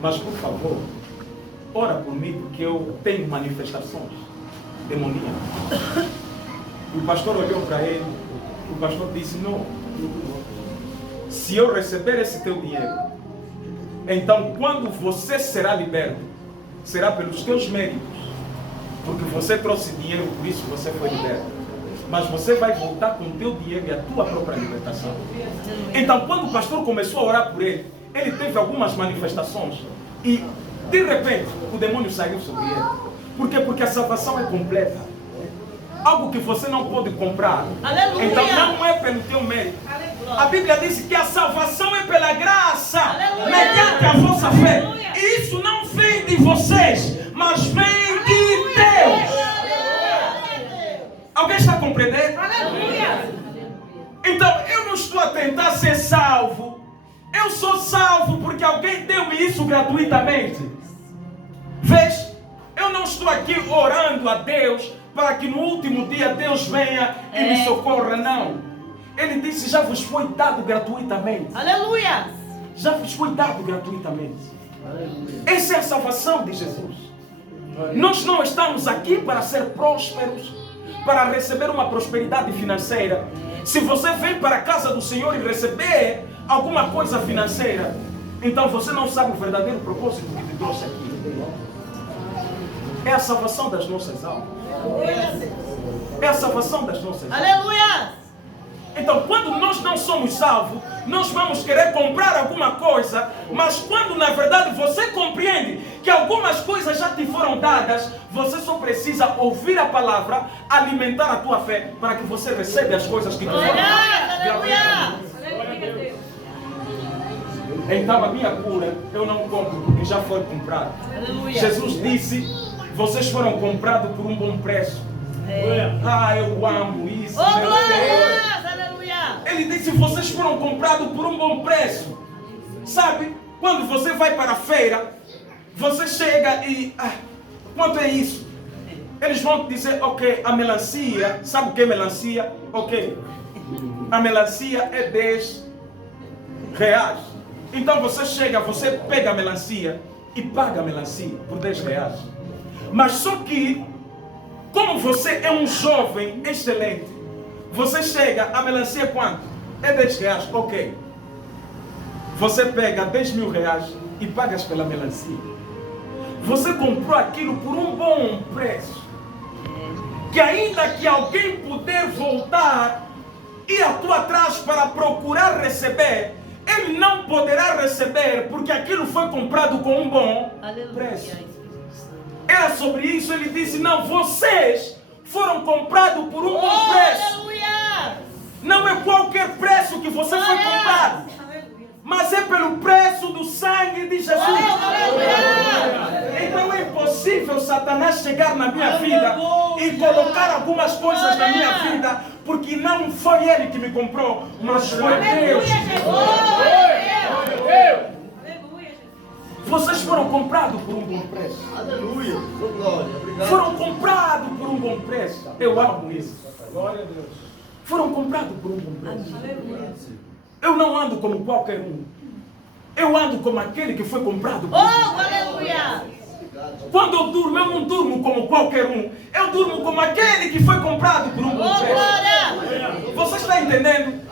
mas por favor, ora por mim porque eu tenho manifestações demoníacas. O pastor olhou para ele, o pastor disse: não, se eu receber esse teu dinheiro, então quando você será liberto, será pelos teus méritos, porque você trouxe dinheiro, por isso você foi liberto. Mas você vai voltar com o teu dinheiro e a tua própria libertação. Então quando o pastor começou a orar por ele, ele teve algumas manifestações e de repente o demônio saiu sobre ele. Por quê? Porque a salvação é completa. Algo que você não pode comprar. Aleluia! Então não é pelo teu mérito. A Bíblia diz que a salvação é pela graça, Aleluia. mediante a vossa fé. Aleluia. E isso não vem de vocês, mas vem de Deus. Alguém está compreendendo? Aleluia. Então eu não estou a tentar ser salvo. Eu sou salvo porque alguém deu-me isso gratuitamente. Vês? Eu não estou aqui orando a Deus para que no último dia Deus venha e me socorra, não. Ele disse, já vos foi dado gratuitamente. Aleluia. Já vos foi dado gratuitamente. Aleluia. Essa é a salvação de Jesus. Nós não estamos aqui para ser prósperos, para receber uma prosperidade financeira. Se você vem para a casa do Senhor e receber alguma coisa financeira, então você não sabe o verdadeiro propósito que te trouxe aqui. É a salvação das nossas almas. É a salvação das nossas almas. Aleluia. Então, quando nós não somos salvos, nós vamos querer comprar alguma coisa, mas quando na verdade você compreende que algumas coisas já te foram dadas, você só precisa ouvir a palavra, alimentar a tua fé, para que você receba as coisas que te foram dadas. Aleluia. Aleluia, Deus. Então a minha cura eu não compro porque já foi comprado. Aleluia. Jesus disse, vocês foram comprados por um bom preço. Ah, eu amo isso. Oh, meu glória a Deus. Deus. Aleluia. Ele disse, vocês foram comprados por um bom preço. Sabe, quando você vai para a feira, você chega e... quanto é isso? Eles vão te dizer, ok, a melancia, sabe o que é melancia? Ok, a melancia é 10 reais. Então você chega, você pega a melancia e paga a melancia por 10 reais. Mas só que, como você é um jovem excelente, você chega, a melancia é quanto? É 10 reais, ok. Você pega 10 mil reais e pagas pela melancia. Você comprou aquilo por um bom preço. Que ainda que alguém puder voltar e a tua atrás para procurar receber, ele não poderá receber porque aquilo foi comprado com um bom preço. Aleluia. Era sobre isso, ele disse, não, vocês foram comprados por um bom preço. Aleluia. Não é qualquer preço que você foi comprado, mas é pelo preço do sangue de Jesus. Então é impossível Satanás chegar na minha vida e colocar algumas coisas na minha vida, porque não foi ele que me comprou, mas foi Deus. Aleluia, Jesus. Vocês foram comprados por um bom preço. Aleluia. Glória. Obrigado. Foram comprados por um bom preço. Eu amo isso. Glória a Deus. Foram comprados por um bom preço. Eu não ando como qualquer um. Eu ando como aquele que foi comprado por um bom preço. Oh, aleluia. Quando eu durmo, eu não durmo como qualquer um. Eu durmo como aquele que foi comprado por um bom Oh, preço. glória. Você está entendendo?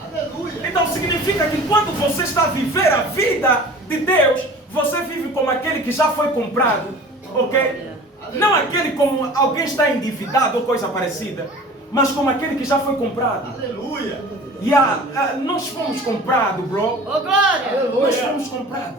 Então significa que quando você está a viver a vida de Deus, você vive como aquele que já foi comprado, ok? Não aquele como alguém está endividado ou coisa parecida, mas como aquele que já foi comprado. Aleluia. Nós fomos comprados, bro. Oh, glória. Nós fomos comprados.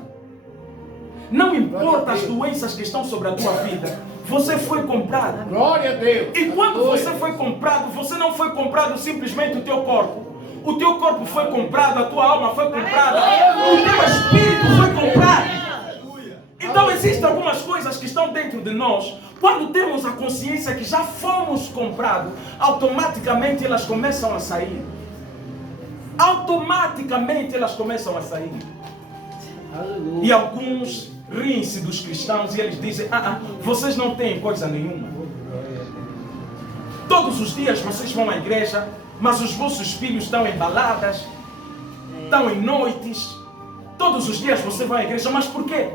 Não importa as doenças que estão sobre a tua vida, você foi comprado. Glória a Deus. E quando você foi comprado, você não foi comprado simplesmente o teu corpo. O teu corpo foi comprado, a tua alma foi comprada, o teu espírito foi comprado. Então existem algumas coisas que estão dentro de nós. Quando temos a consciência que já fomos comprados, automaticamente elas começam a sair. Automaticamente elas começam a sair. E alguns riem-se dos cristãos e eles dizem, vocês não têm coisa nenhuma. Todos os dias vocês vão à igreja, mas os vossos filhos estão em baladas, estão em noites. Todos os dias você vai à igreja, mas por quê?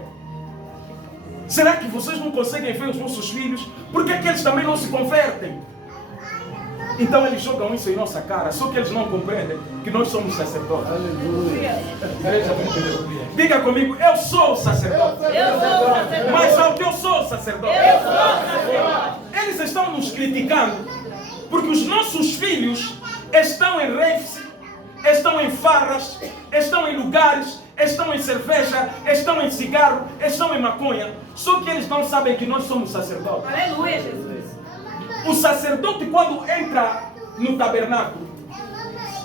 Será que vocês não conseguem ver os vossos filhos? Por que eles também não se convertem? Então eles jogam isso em nossa cara, só que eles não compreendem que nós somos sacerdotes. Aleluia. Diga comigo, eu sou sacerdote. Eu sou sacerdote. Mais alto, eu sou sacerdote. Eu sou sacerdote. Eles estão nos criticando porque os nossos filhos estão em raves, estão em farras, estão em lugares, estão em cerveja, estão em cigarro, estão em maconha. Só que eles não sabem que nós somos sacerdotes. Aleluia, Jesus. O sacerdote, quando entra no tabernáculo,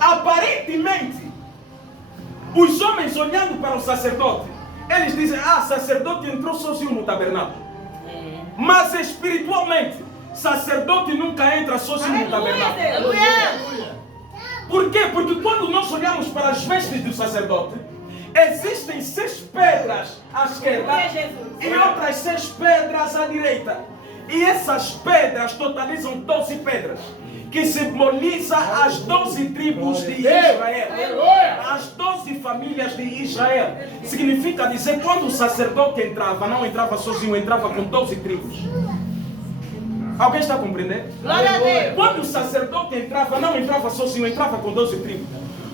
aparentemente Os homens olhando para o sacerdote, eles dizem, sacerdote entrou sozinho no tabernáculo. Mas espiritualmente, sacerdote nunca entra sozinho no tabernáculo. Aleluia. Por quê? Porque quando nós olhamos para as vestes do sacerdote, existem 6 pedras à esquerda e outras 6 pedras à direita. E essas pedras totalizam 12 pedras, que simboliza as 12 tribos de Israel, as 12 famílias de Israel. Significa dizer, quando o sacerdote entrava, não entrava sozinho, entrava com 12 tribos. Alguém está a compreender? Glória a Deus. Quando o sacerdote entrava, não entrava sozinho, entrava com 12 tribos.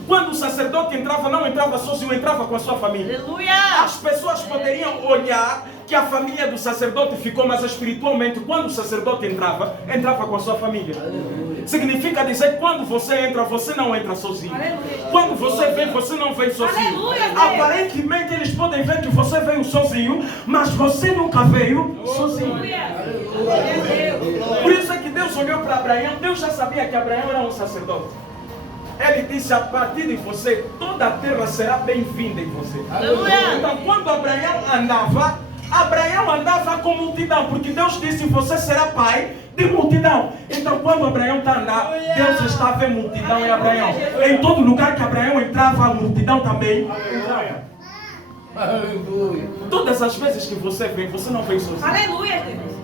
Quando o sacerdote entrava, não entrava sozinho, entrava com a sua família. Aleluia. As pessoas poderiam olhar que a família do sacerdote ficou, mas espiritualmente, quando o sacerdote entrava, entrava com a sua família. Significa dizer que quando você entra, você não entra sozinho. Quando você vem, você não vem sozinho. Aparentemente, eles podem ver que você veio sozinho, mas você nunca veio sozinho. Por isso é que Deus olhou para Abraão. Deus já sabia que Abraão era um sacerdote. Ele disse, a partir de você, toda a terra será bem-vinda em você. Aleluia. Então, quando Abraão andava com multidão, porque Deus disse, você será pai de multidão. Então, quando Abraão está andando, Deus está a ver multidão em Abraão. Em todo lugar que Abraão entrava, a multidão também entrava. Aleluia. Todas as vezes que você vem, você não vem sozinho. Aleluia, Jesus.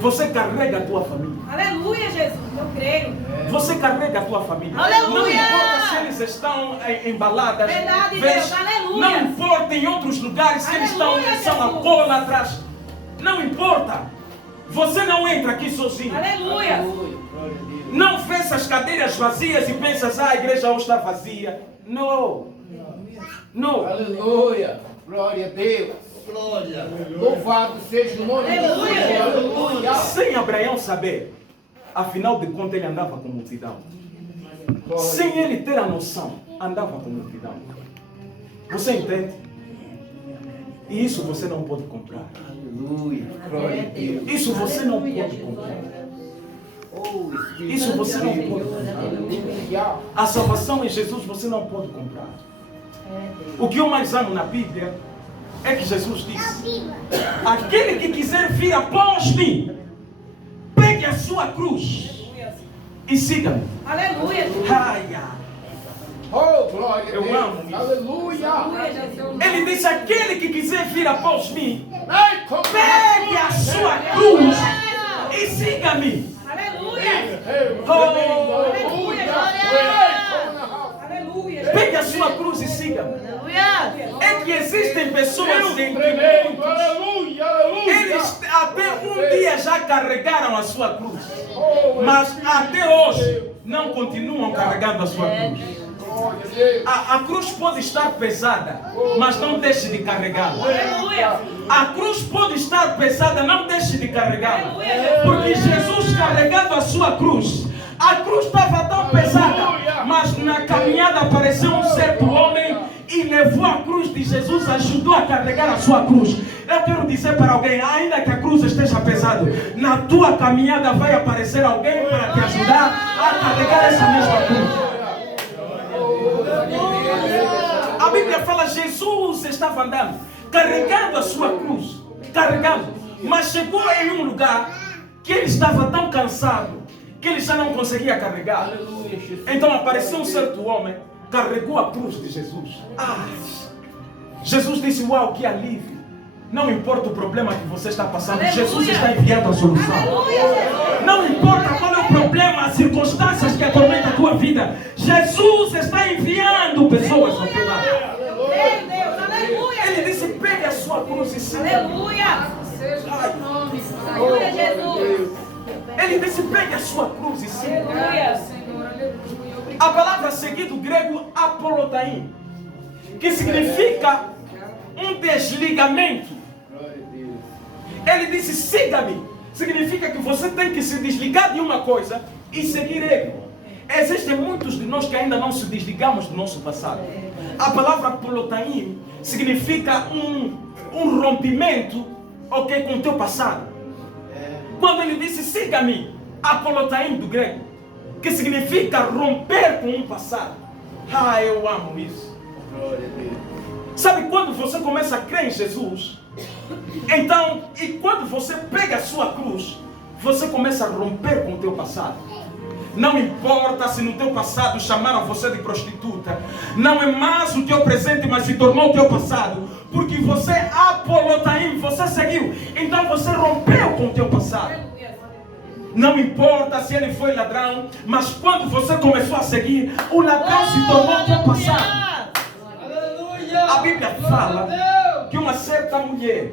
Você carrega a tua família. Aleluia, Jesus. Eu creio. Você carrega a tua família. Aleluia! Não importa se eles estão em baladas. Verdade, Deus. Aleluia! Não importa em outros lugares se eles estão Aleluia, são Jesus. alcoólatras. Não importa. Você não entra aqui sozinho. Aleluia. Não vê essas cadeiras vazias e pensas, a igreja hoje está vazia. Não. Não. Aleluia. Glória a Deus. Glória. Louvado seja o nome de Deus. Aleluia. Aleluia. Sem Abraão saber, afinal de contas ele andava com multidão. Sem ele ter a noção, andava com multidão. Você entende? E isso você não pode comprar. Aleluia. Glória a Deus. Isso você não pode comprar. Oh, Espírito Isso você não de Deus. pode comprar. Aleluia. A salvação em Jesus você não pode comprar. O que eu mais amo na Bíblia é que Jesus disse: aquele que quiser vir após mim, pegue a sua cruz e siga-me. Aleluia. Ai. Oh, glória a Eu Deus. amo isso. Aleluia. Aleluia, Jesus. Ele disse: aquele que quiser vir após mim, Ei, como- pegue a sua cruz e siga-me. Aleluia. Aleluia. Aleluia. Pegue a sua cruz e siga-me. Aleluia. É que existem pessoas em que Tremendo. Aleluia. Aleluia. eles até um dia já carregaram a sua cruz, mas até hoje não continuam carregando a sua cruz. Glória a Deus. A cruz pode estar pesada, mas não deixe de carregá-la. Aleluia. A cruz pode estar pesada, não deixe de carregá-la. Porque Jesus carregando a sua cruz, a cruz estava tão pesada, mas na caminhada apareceu um certo homem e levou a cruz de Jesus, ajudou a carregar a sua cruz. Eu quero dizer para alguém, ainda que a cruz esteja pesada, na tua caminhada vai aparecer alguém para te ajudar a carregar essa mesma cruz. A Bíblia fala, Jesus estava andando, carregando a sua cruz, carregando, mas chegou em um lugar que ele estava tão cansado que ele já não conseguia carregar. Então apareceu um certo homem, carregou a cruz de Jesus. Jesus disse: uau, que alívio! Não importa o problema que você está passando, Aleluia. Jesus está enviando a solução. Aleluia, Jesus. Não importa qual é o problema, as circunstâncias que atormentam a tua vida, Jesus está enviando pessoas ao teu lado. Deus, aleluia. Ele disse: pegue a sua cruz e siga. Aleluia. Aleluia, Jesus. Ele disse: pegue a sua cruz e siga. Aleluia. A palavra seguida do grego apolotaim, que significa um desligamento. Ele disse: siga-me. Significa que você tem que se desligar de uma coisa e seguir ele. Existem muitos de nós que ainda não se desligamos do nosso passado. A palavra apolotaim significa um rompimento, ok, com o teu passado. Quando ele disse: siga-me, apolotaim do grego, que significa romper com um passado. Eu amo isso. quando você começa a crer em Jesus, então, e quando você pega a sua cruz, você começa a romper com o teu passado. Não importa se no teu passado chamaram você de prostituta. Não é mais o teu presente, mas se tornou o teu passado. Porque você, apolotaim, você seguiu. Então você rompeu com o teu passado. Não importa se ele foi ladrão, mas quando você começou a seguir, o ladrão se tornou o teu passado. A Bíblia fala que uma certa mulher,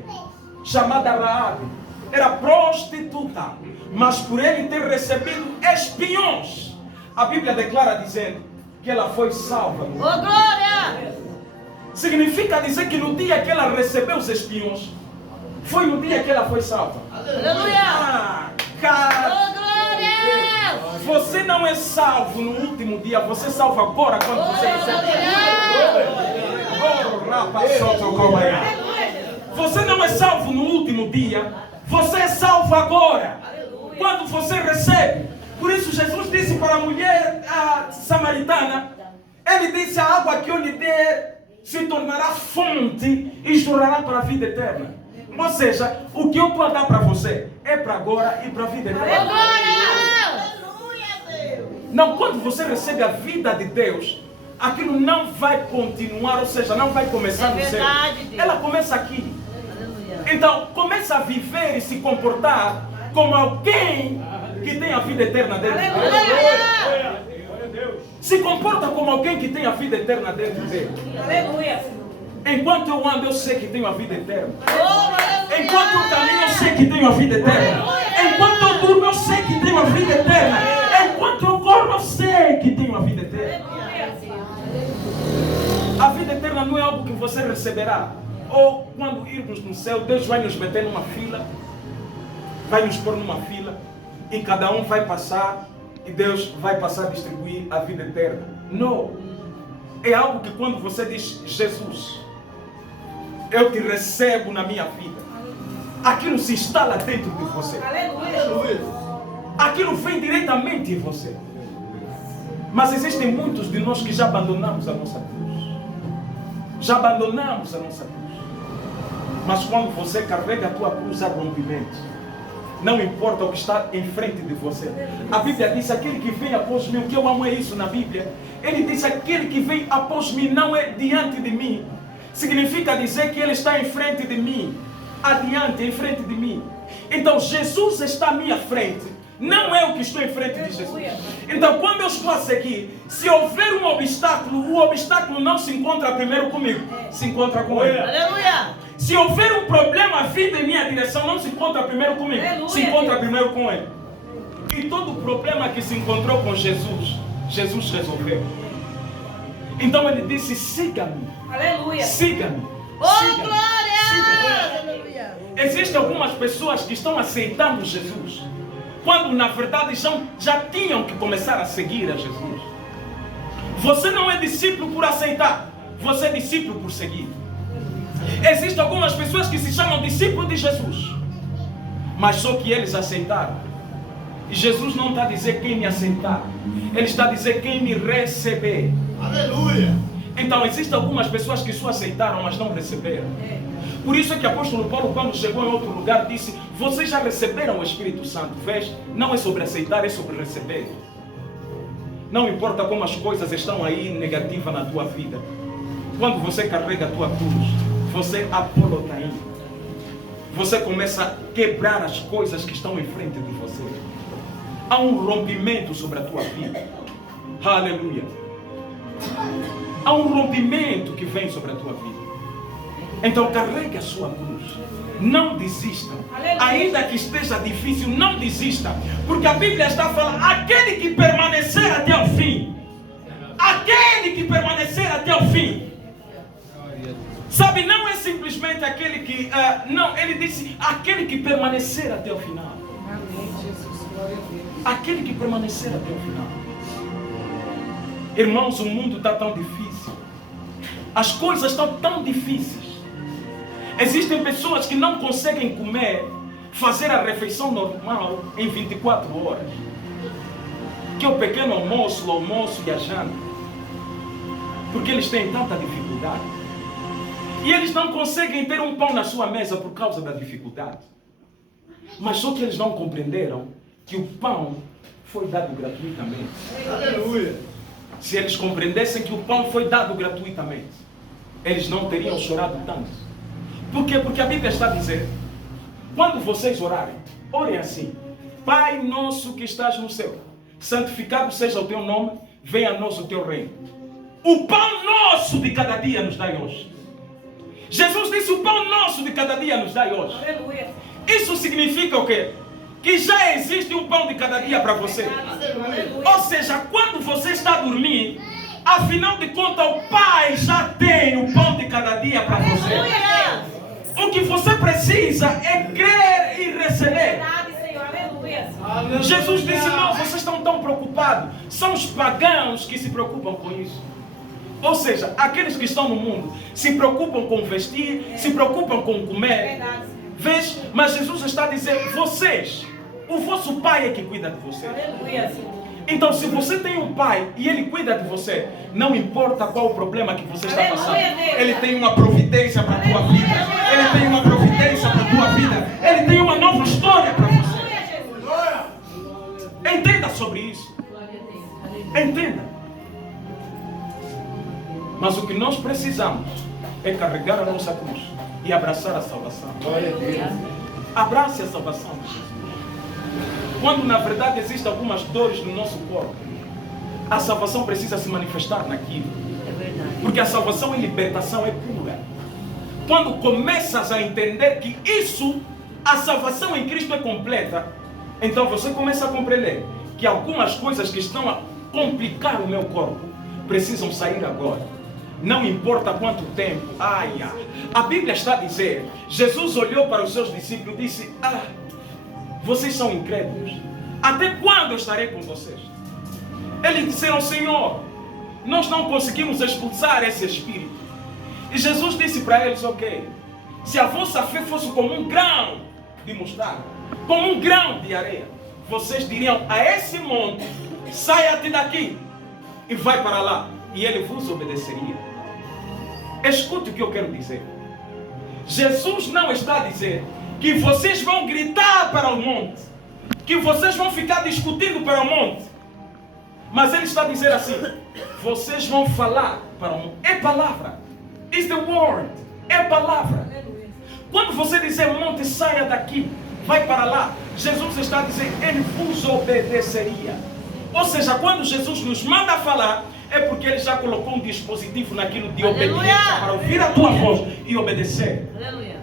chamada Raabe, era prostituta, mas por ele ter recebido espiões, a Bíblia declara dizendo que ela foi salva. Oh, glória! Significa dizer que no dia que ela recebeu os espiões, foi no dia que ela foi salva. Aleluia! Ah, cara, Oh, glória! você não é salvo no último dia, você é salvo agora quando você recebe. Oh, rapa, solta o cobaia. Você não é salvo no último dia, você é salvo agora, quando você recebe. Por isso Jesus disse para a mulher samaritana, ele disse, a água que eu lhe der se tornará fonte e jorrará para a vida eterna. Ou seja, o que eu estou a dar para você é para agora e para a vida Oh, eterna. glória! Não, quando você recebe a vida de Deus, aquilo não vai continuar, ou seja, não vai começar no céu. verdade, Deus. Ela começa aqui. Aleluia! Então, começa a viver e se comportar como alguém que tem a vida eterna dentro dele. Aleluia! Se comporta como alguém que tem a vida eterna dentro dele. Aleluia. Enquanto eu ando, eu sei que tenho a vida eterna. Oh, aleluia! Enquanto eu caminho, eu sei que tenho a vida eterna. Enquanto eu durmo, eu sei que tenho a vida eterna. Enquanto eu corro, eu sei que tenho a vida eterna. A vida eterna não é algo que você receberá. Ou quando irmos no céu, Deus vai nos meter numa fila, vai nos pôr numa fila, e cada um vai passar, e Deus vai passar a distribuir a vida eterna. Não. É algo que quando você diz, Jesus, eu te recebo na minha vida, aquilo se instala dentro de você. Aleluia. Aquilo vem diretamente em você. Mas existem muitos de nós que já abandonamos a nossa cruz. Já abandonamos a nossa cruz. Mas quando você carrega a tua cruz, há rompimento. Não importa o que está em frente de você. A Bíblia diz, aquele que vem após mim, o que eu amo é isso na Bíblia. Ele diz, aquele que vem após mim não é diante de mim. Significa dizer que ele está em frente de mim. Adiante, em frente de mim. Então Jesus está à minha frente. Não é o que estou em frente de Jesus. Então quando eu estou a seguir, se houver um obstáculo, o obstáculo não se encontra primeiro comigo, se encontra com ele. Aleluia! Se houver um problema vindo em minha direção, não se encontra primeiro comigo, Aleluia. se encontra primeiro com ele. E todo o problema que se encontrou com Jesus, Jesus resolveu. Então ele disse, siga-me, Aleluia. siga-me. Oh, siga-me, glória! siga-me. Aleluia! Existem algumas pessoas que estão aceitando Jesus, quando na verdade já tinham que começar a seguir a Jesus. Você não é discípulo por aceitar, você é discípulo por seguir. Existem algumas pessoas que se chamam discípulos de Jesus, mas só que eles aceitaram. E Jesus não está a dizer quem me aceitar, Ele está a dizer quem me receber. Aleluia. Então existem algumas pessoas que só aceitaram, mas não receberam. Por isso é que o apóstolo Paulo, quando chegou em outro lugar, disse, vocês já receberam o Espírito Santo. Vês? Não é sobre aceitar, é sobre receber. Não importa como as coisas estão aí negativas na tua vida. Quando você carrega a tua cruz, você apolotaim. Você começa a quebrar as coisas que estão em frente de você. Há um rompimento sobre a tua vida. Aleluia. Há um rompimento que vem sobre a tua vida. Então carregue a sua cruz. Não desista. Aleluia. Ainda que esteja difícil, não desista. Porque a Bíblia está falando, aquele que permanecer até o fim. Aquele que permanecer até o fim. Sabe, não é simplesmente aquele que... não, ele disse, aquele que permanecer até o final. Aquele que permanecer até o final. Irmãos, o mundo está tão difícil. As coisas estão tão difíceis. Existem pessoas que não conseguem comer, fazer a refeição normal em 24 horas. Que é o pequeno almoço, o almoço e a janta. Porque eles têm tanta dificuldade. E eles não conseguem ter um pão na sua mesa por causa da dificuldade. Mas só que eles não compreenderam que o pão foi dado gratuitamente. Aleluia. Se eles compreendessem que o pão foi dado gratuitamente, eles não teriam chorado tanto. Por quê? Porque a Bíblia está a dizer, quando vocês orarem, orem assim: Pai nosso que estás no céu, santificado seja o teu nome, venha a nós o teu reino. O pão nosso de cada dia nos dai hoje. Jesus disse: o pão nosso de cada dia nos dai hoje. Aleluia. Isso significa o quê? Que já existe um pão de cada dia para você. Aleluia. Ou seja, quando você está a dormir, afinal de contas, o Pai já tem o pão de cada dia para você. Aleluia. O que você precisa é crer e receber. Verdade, Senhor. Aleluia. Jesus disse: não, vocês estão tão preocupados. São os pagãos que se preocupam com isso. Ou seja, aqueles que estão no mundo se preocupam com vestir, se preocupam com comer. Verdade, Senhor. Vês? Mas Jesus está a dizer: vocês, o vosso Pai é que cuida de vocês. Aleluia, Senhor. Então, se você tem um pai e ele cuida de você, não importa qual o problema que você está passando, ele tem uma providência para a tua vida. Ele tem uma providência para a tua vida. Ele tem uma nova história para você. Aleluia, Jesus. Entenda sobre isso. Entenda. Mas o que nós precisamos é carregar a nossa cruz e abraçar a salvação. Glória a Deus. Abrace a salvação de Jesus. Quando na verdade existem algumas dores no nosso corpo, a salvação precisa se manifestar naquilo. É verdade. Porque a salvação e libertação é pura. Quando começas a entender que isso, a salvação em Cristo é completa, então você começa a compreender que algumas coisas que estão a complicar o meu corpo precisam sair agora. Não importa quanto tempo. A Bíblia está a dizer, Jesus olhou para os seus discípulos e disse: vocês são incrédulos. Até quando eu estarei com vocês? Eles disseram: Senhor, nós não conseguimos expulsar esse espírito. E Jesus disse para eles: ok, se a vossa fé fosse como um grão de mostarda, como um grão de areia, vocês diriam a esse monte: saia-te daqui e vai para lá, e ele vos obedeceria. Escute o que eu quero dizer. Jesus não está a dizer que vocês vão gritar para o monte, que vocês vão ficar discutindo para o monte, mas ele está a dizer assim: vocês vão falar para o monte. É palavra. Is the word. É palavra. Quando você dizer monte, saia daqui, vai para lá, Jesus está a dizer, ele vos obedeceria. Ou seja, quando Jesus nos manda falar, é porque ele já colocou um dispositivo naquilo de obediência para ouvir a tua voz e obedecer. Aleluia.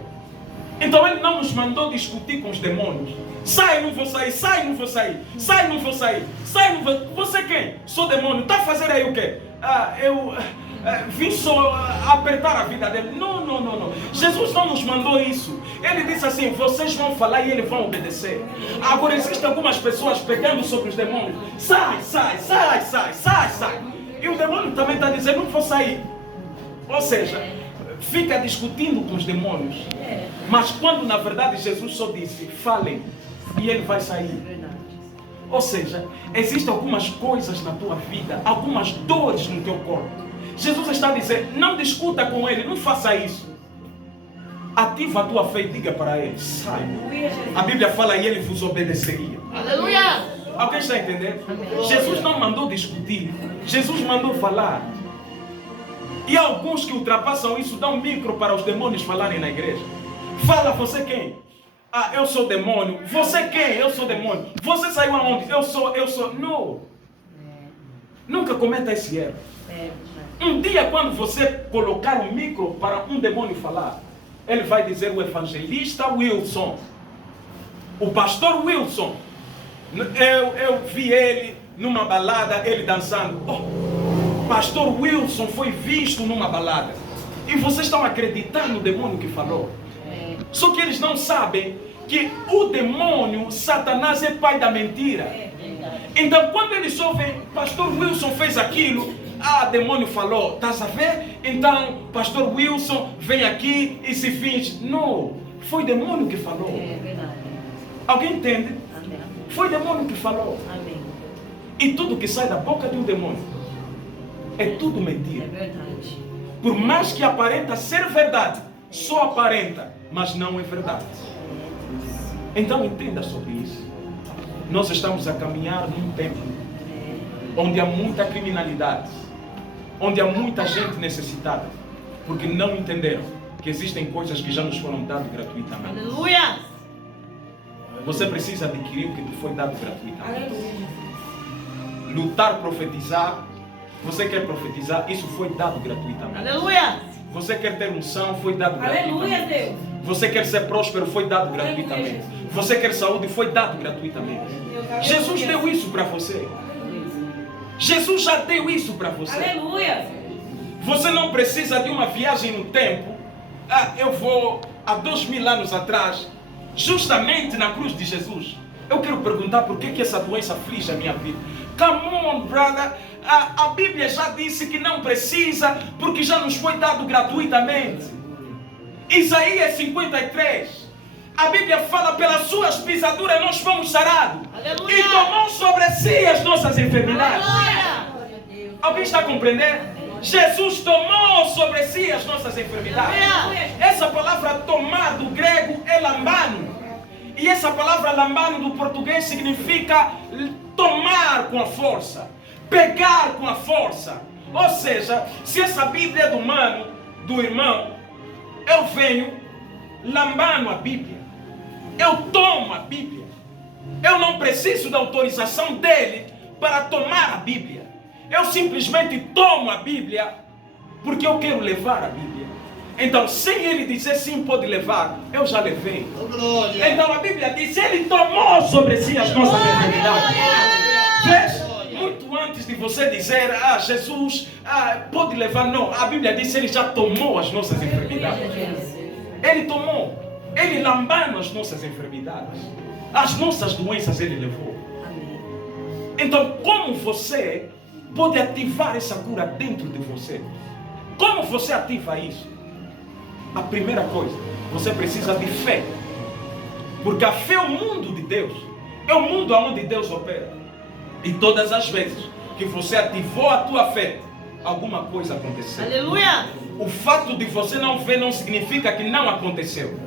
Então ele não nos mandou discutir com os demônios. Sai, não vou sair, sai, não vou sair, sai, não vou sair, sai, não vou... Você quem? Sou demônio, está a fazer aí o quê? Eu vim só apertar a vida dele. Não. Jesus não nos mandou isso. Ele disse assim: vocês vão falar e eles vão obedecer. Agora existem algumas pessoas pegando sobre os demônios. Sai. E o demônio também está dizendo: não vou sair. Ou seja, fica discutindo com os demônios. Mas quando na verdade Jesus só disse: falem, e ele vai sair. Ou seja, existem algumas coisas na tua vida, algumas dores no teu corpo. Jesus está a dizer: não discuta com ele, não faça isso. Ativa a tua fé e diga para ele: sai. A Bíblia fala: e ele vos obedeceria. Aleluia. Alguém está entendendo? Jesus não mandou discutir, Jesus mandou falar. E alguns que ultrapassam isso dão micro para os demônios falarem na igreja. Fala, você quem? Eu sou demônio. Você quem? Eu sou demônio. Você saiu aonde? Eu sou. Não. Nunca cometa esse erro. Um dia quando você colocar um micro para um demônio falar, ele vai dizer: o evangelista Wilson, o pastor Wilson, eu vi ele numa balada, ele dançando. Pastor Wilson foi visto numa balada. E vocês estão acreditando no demônio que falou. Só que eles não sabem que o demônio, Satanás, é pai da mentira. Então quando eles ouvem: pastor Wilson fez aquilo, demônio falou, estás a ver? Então pastor Wilson vem aqui e se finge. Não, foi demônio que falou. Alguém entende? Foi demônio que falou. E tudo que sai da boca de um demônio é tudo mentira. Por mais que aparenta ser verdade, só aparenta, mas não é verdade. Então entenda sobre isso. Nós estamos a caminhar num tempo onde há muita criminalidade, onde há muita gente necessitada, porque não entenderam que existem coisas que já nos foram dadas gratuitamente. Aleluia. Você precisa adquirir o que te foi dado gratuitamente. Lutar, profetizar. Você quer profetizar? Isso foi dado gratuitamente. Aleluia. Você quer ter unção? Foi dado Aleluia, gratuitamente. Deus. Você quer ser próspero? Foi dado gratuitamente. Você quer saúde? Foi dado gratuitamente. Jesus deu isso para você. Jesus já deu isso para você. Aleluia. Você não precisa de uma viagem no tempo. Eu vou há 2000 anos atrás, justamente na cruz de Jesus. Eu quero perguntar por que essa doença aflige a minha vida. Come on, brother. A Bíblia já disse que não precisa, porque já nos foi dado gratuitamente. Isaías 53. A Bíblia fala, pelas suas pisaduras nós fomos sarados. Aleluia. E tomou sobre si as nossas enfermidades. Aleluia. Alguém está a compreender? Jesus tomou sobre si as nossas enfermidades. Aleluia. Essa palavra tomar do grego é lambano. E essa palavra lambano do português significa tomar com a força, pegar com a força. Ou seja, se essa Bíblia é do mano, do irmão, eu venho lambando a Bíblia. Eu tomo a Bíblia. Eu não preciso da autorização dele para tomar a Bíblia. Eu simplesmente tomo a Bíblia porque eu quero levar a Bíblia. Então, sem ele dizer sim, pode levar, eu já levei. Então a Bíblia diz, ele tomou sobre si as nossas enfermidades. Vês? Muito antes de você dizer, Jesus pode levar, não. A Bíblia diz, ele já tomou as nossas enfermidades. Ele tomou. Ele lambando as nossas enfermidades. As nossas doenças ele levou. Então, como você pode ativar essa cura dentro de você? Como você ativa isso? A primeira coisa, você precisa de fé. Porque a fé é o mundo de Deus. É o mundo onde Deus opera. E todas as vezes que você ativou a tua fé, alguma coisa aconteceu. Aleluia. O fato de você não ver não significa que não aconteceu.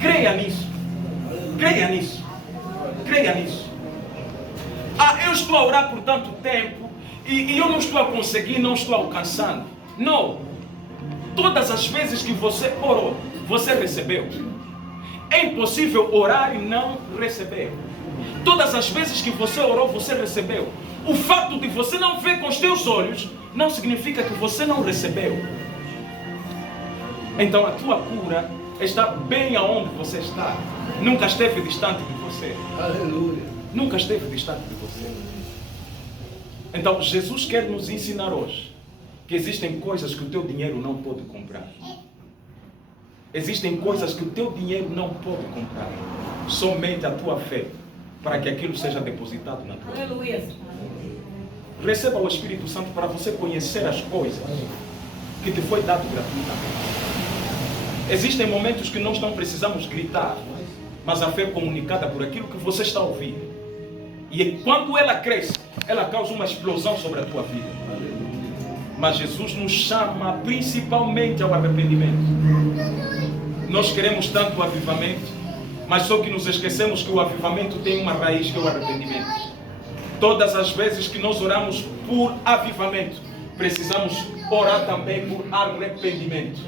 Creia nisso. Creia nisso. Creia nisso. Eu estou a orar por tanto tempo e eu não estou a conseguir, não estou alcançando. Não. Todas as vezes que você orou, você recebeu. É impossível orar e não receber. Todas as vezes que você orou, você recebeu. O fato de você não ver com os teus olhos não significa que você não recebeu. Então a tua cura está bem aonde você está. Nunca esteve distante de você. Aleluia. Nunca esteve distante de você. Então Jesus quer nos ensinar hoje que existem coisas que o teu dinheiro não pode comprar. Existem coisas que o teu dinheiro não pode comprar. Somente a tua fé, para que aquilo seja depositado na tua vida. Aleluia. Receba o Espírito Santo para você conhecer as coisas que te foi dado gratuitamente. Existem momentos que nós não precisamos gritar, mas a fé é comunicada por aquilo que você está ouvindo. E quando ela cresce, ela causa uma explosão sobre a tua vida. Mas Jesus nos chama principalmente ao arrependimento. Nós queremos tanto o avivamento, mas só que nos esquecemos que o avivamento tem uma raiz que é o arrependimento. Todas as vezes que nós oramos por avivamento, precisamos orar também por arrependimento.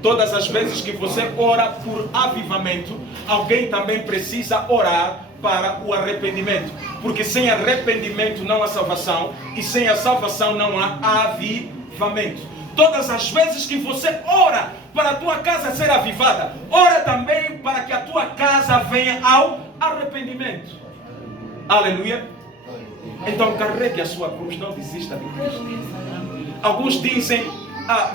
Todas as vezes que você ora por avivamento, alguém também precisa orar para o arrependimento. Porque sem arrependimento não há salvação, e sem a salvação não há avivamento. Todas as vezes que você ora para a tua casa ser avivada, ora também para que a tua casa venha ao arrependimento. Aleluia. Então carregue a sua cruz, não desista de Cristo. Alguns dizem,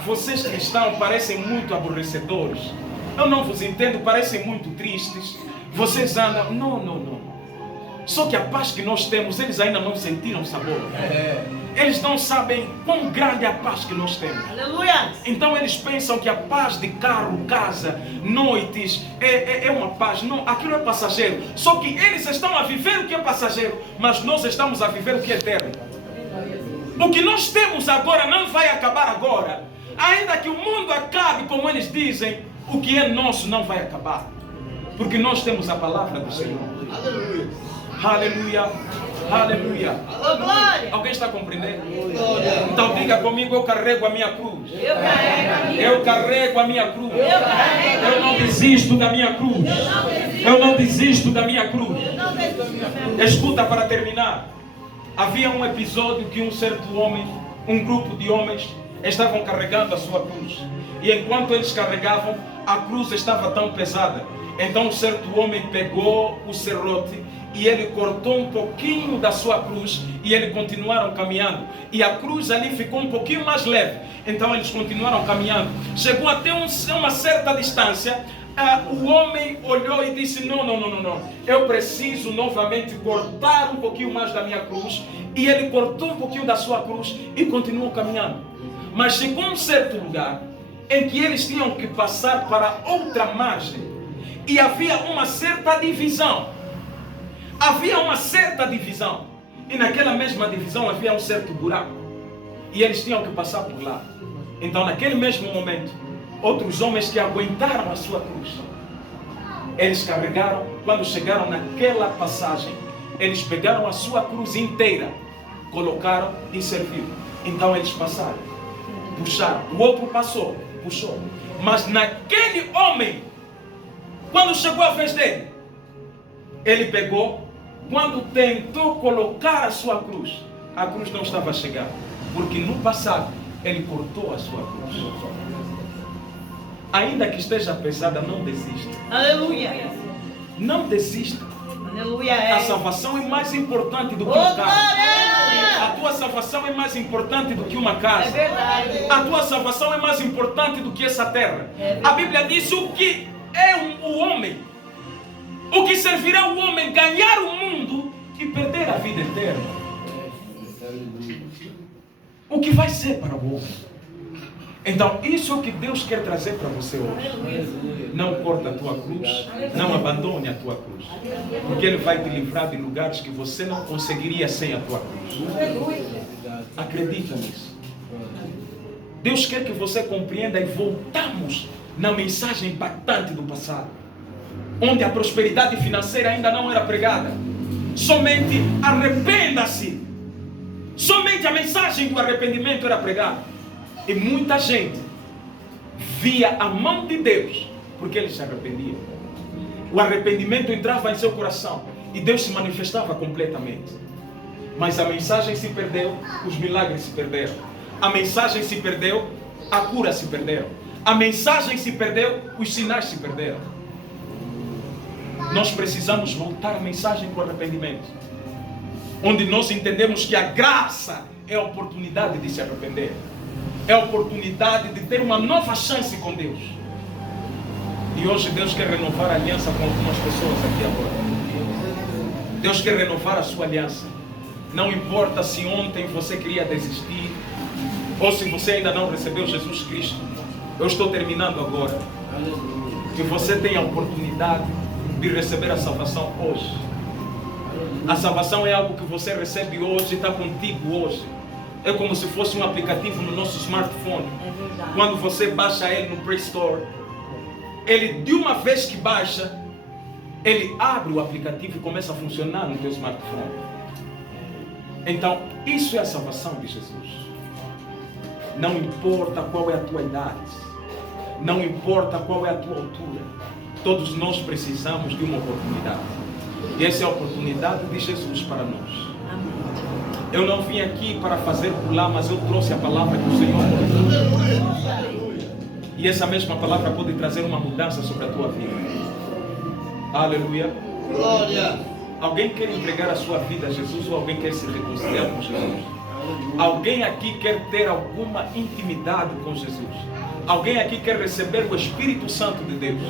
vocês cristãos parecem muito aborrecedores. Eu não vos entendo, parecem muito tristes. Vocês andam... Não. Só que a paz que nós temos, eles ainda não sentiram sabor. Eles não sabem quão grande é a paz que nós temos. Aleluia. Então eles pensam que a paz de carro, casa, noites, é uma paz. Não, aquilo é passageiro. Só que eles estão a viver o que é passageiro, mas nós estamos a viver o que é eterno. O que nós temos agora não vai acabar agora. ainda que o mundo acabe, como eles dizem, o que é nosso não vai acabar. Porque nós temos a palavra do Senhor. Aleluia. Aleluia. Aleluia. Oh, glória. Alguém está compreendendo? Então diga comigo, eu carrego a minha cruz. Eu carrego a minha. Eu carrego a minha cruz. Eu carrego. Eu não desisto da minha cruz. Eu não desisto da minha cruz. Não desisto da minha. Escuta, para terminar. Havia um episódio que um certo homem, um grupo de homens, estavam carregando a sua cruz. E enquanto eles carregavam, a cruz estava tão pesada. Então um certo homem pegou o serrote e ele cortou um pouquinho da sua cruz e eles continuaram caminhando. E a cruz ali ficou um pouquinho mais leve. Então eles continuaram caminhando. Chegou até uma certa distância. O homem olhou e disse: não. Eu preciso novamente cortar um pouquinho mais da minha cruz. E ele cortou um pouquinho da sua cruz e continuou caminhando. Mas chegou a um certo lugar em que eles tinham que passar para outra margem. E havia uma certa divisão. Havia uma certa divisão. E naquela mesma divisão havia um certo buraco. E eles tinham que passar por lá. Então naquele mesmo momento, outros homens que aguentaram a sua cruz, eles carregaram. Quando chegaram naquela passagem, eles pegaram a sua cruz inteira, colocaram e serviram. Então eles passaram, puxaram. O outro passou, puxou. Mas naquele homem, quando chegou a vez dele, ele pegou, quando tentou colocar a sua cruz, a cruz não estava a chegar, porque no passado ele cortou a sua cruz. Ainda que esteja pesada, não desista. Aleluia. Não desista. Aleluia. A salvação é mais importante do que Oh, um carro. glória. A tua salvação é mais importante do que uma É casa. verdade. A tua salvação é mais importante do que essa terra. É verdade. A Bíblia diz: o que é o homem? O que servirá o homem ganhar o mundo e perder a vida eterna? O que vai ser para o homem? Então, isso é o que Deus quer trazer para você hoje. Não corta a tua cruz, não abandone a tua cruz, porque Ele vai te livrar de lugares que você não conseguiria sem a tua cruz. Acredita nisso. Deus quer que você compreenda e voltamos na mensagem impactante do passado, onde a prosperidade financeira ainda não era pregada. Somente arrependa-se. Somente a mensagem do arrependimento era pregada. E muita gente via a mão de Deus porque eles se arrependiam. O arrependimento entrava em seu coração e Deus se manifestava completamente. Mas a mensagem se perdeu, os milagres se perderam. A mensagem se perdeu, a cura se perdeu. A mensagem se perdeu, os sinais se perderam. Nós precisamos voltar à mensagem do arrependimento, onde nós entendemos que a graça é a oportunidade de se arrepender. É a oportunidade de ter uma nova chance com Deus. E hoje Deus quer renovar a aliança com algumas pessoas aqui agora. Deus quer renovar a sua aliança. Não importa se ontem você queria desistir, ou se você ainda não recebeu Jesus Cristo. Eu estou terminando agora. Que você tenha a oportunidade de receber a salvação hoje. A salvação é algo que você recebe hoje, está contigo hoje. É como se fosse um aplicativo no nosso smartphone. É verdade. Quando você baixa ele no Play Store, ele, de uma vez que baixa, ele abre o aplicativo e começa a funcionar no teu smartphone. Então, isso é a salvação de Jesus. Não importa qual é a tua idade, não importa qual é a tua altura, todos nós precisamos de uma oportunidade. E essa é a oportunidade de Jesus para nós. Eu não vim aqui para fazer pular, mas eu trouxe a palavra do Senhor. E essa mesma palavra pode trazer uma mudança sobre a tua vida. Aleluia. Glória. Alguém quer entregar a sua vida a Jesus ou alguém quer se reconciliar com Jesus? Alguém aqui quer ter alguma intimidade com Jesus? Alguém aqui quer receber o Espírito Santo de Deus?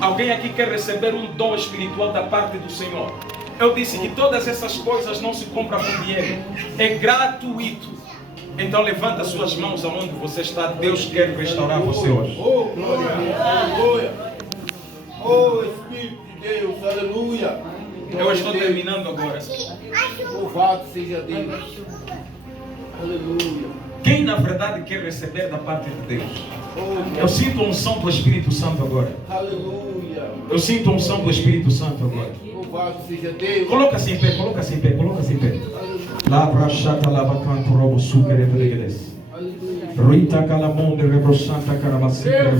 Alguém aqui quer receber um dom espiritual da parte do Senhor? Eu disse que todas essas coisas não se compram com dinheiro. É gratuito. Então levanta suas mãos aonde você está. Deus quer restaurar você hoje. Oh, glória. Aleluia. Oh, Espírito de Deus. Aleluia. Eu estou terminando agora. Louvado seja Deus. Aleluia. Quem na verdade quer receber da parte de Deus? Oh, Eu sinto a unção do Espírito Santo agora. aleluia. Eu sinto a unção do Espírito Santo agora. Louvado seja Deus. Coloca-se em pé, coloca-se em pé, coloca-se em pé. Labra chata lava canto robo sucre revededes. Aleluia. Rita calamonde rebrochanta carabacita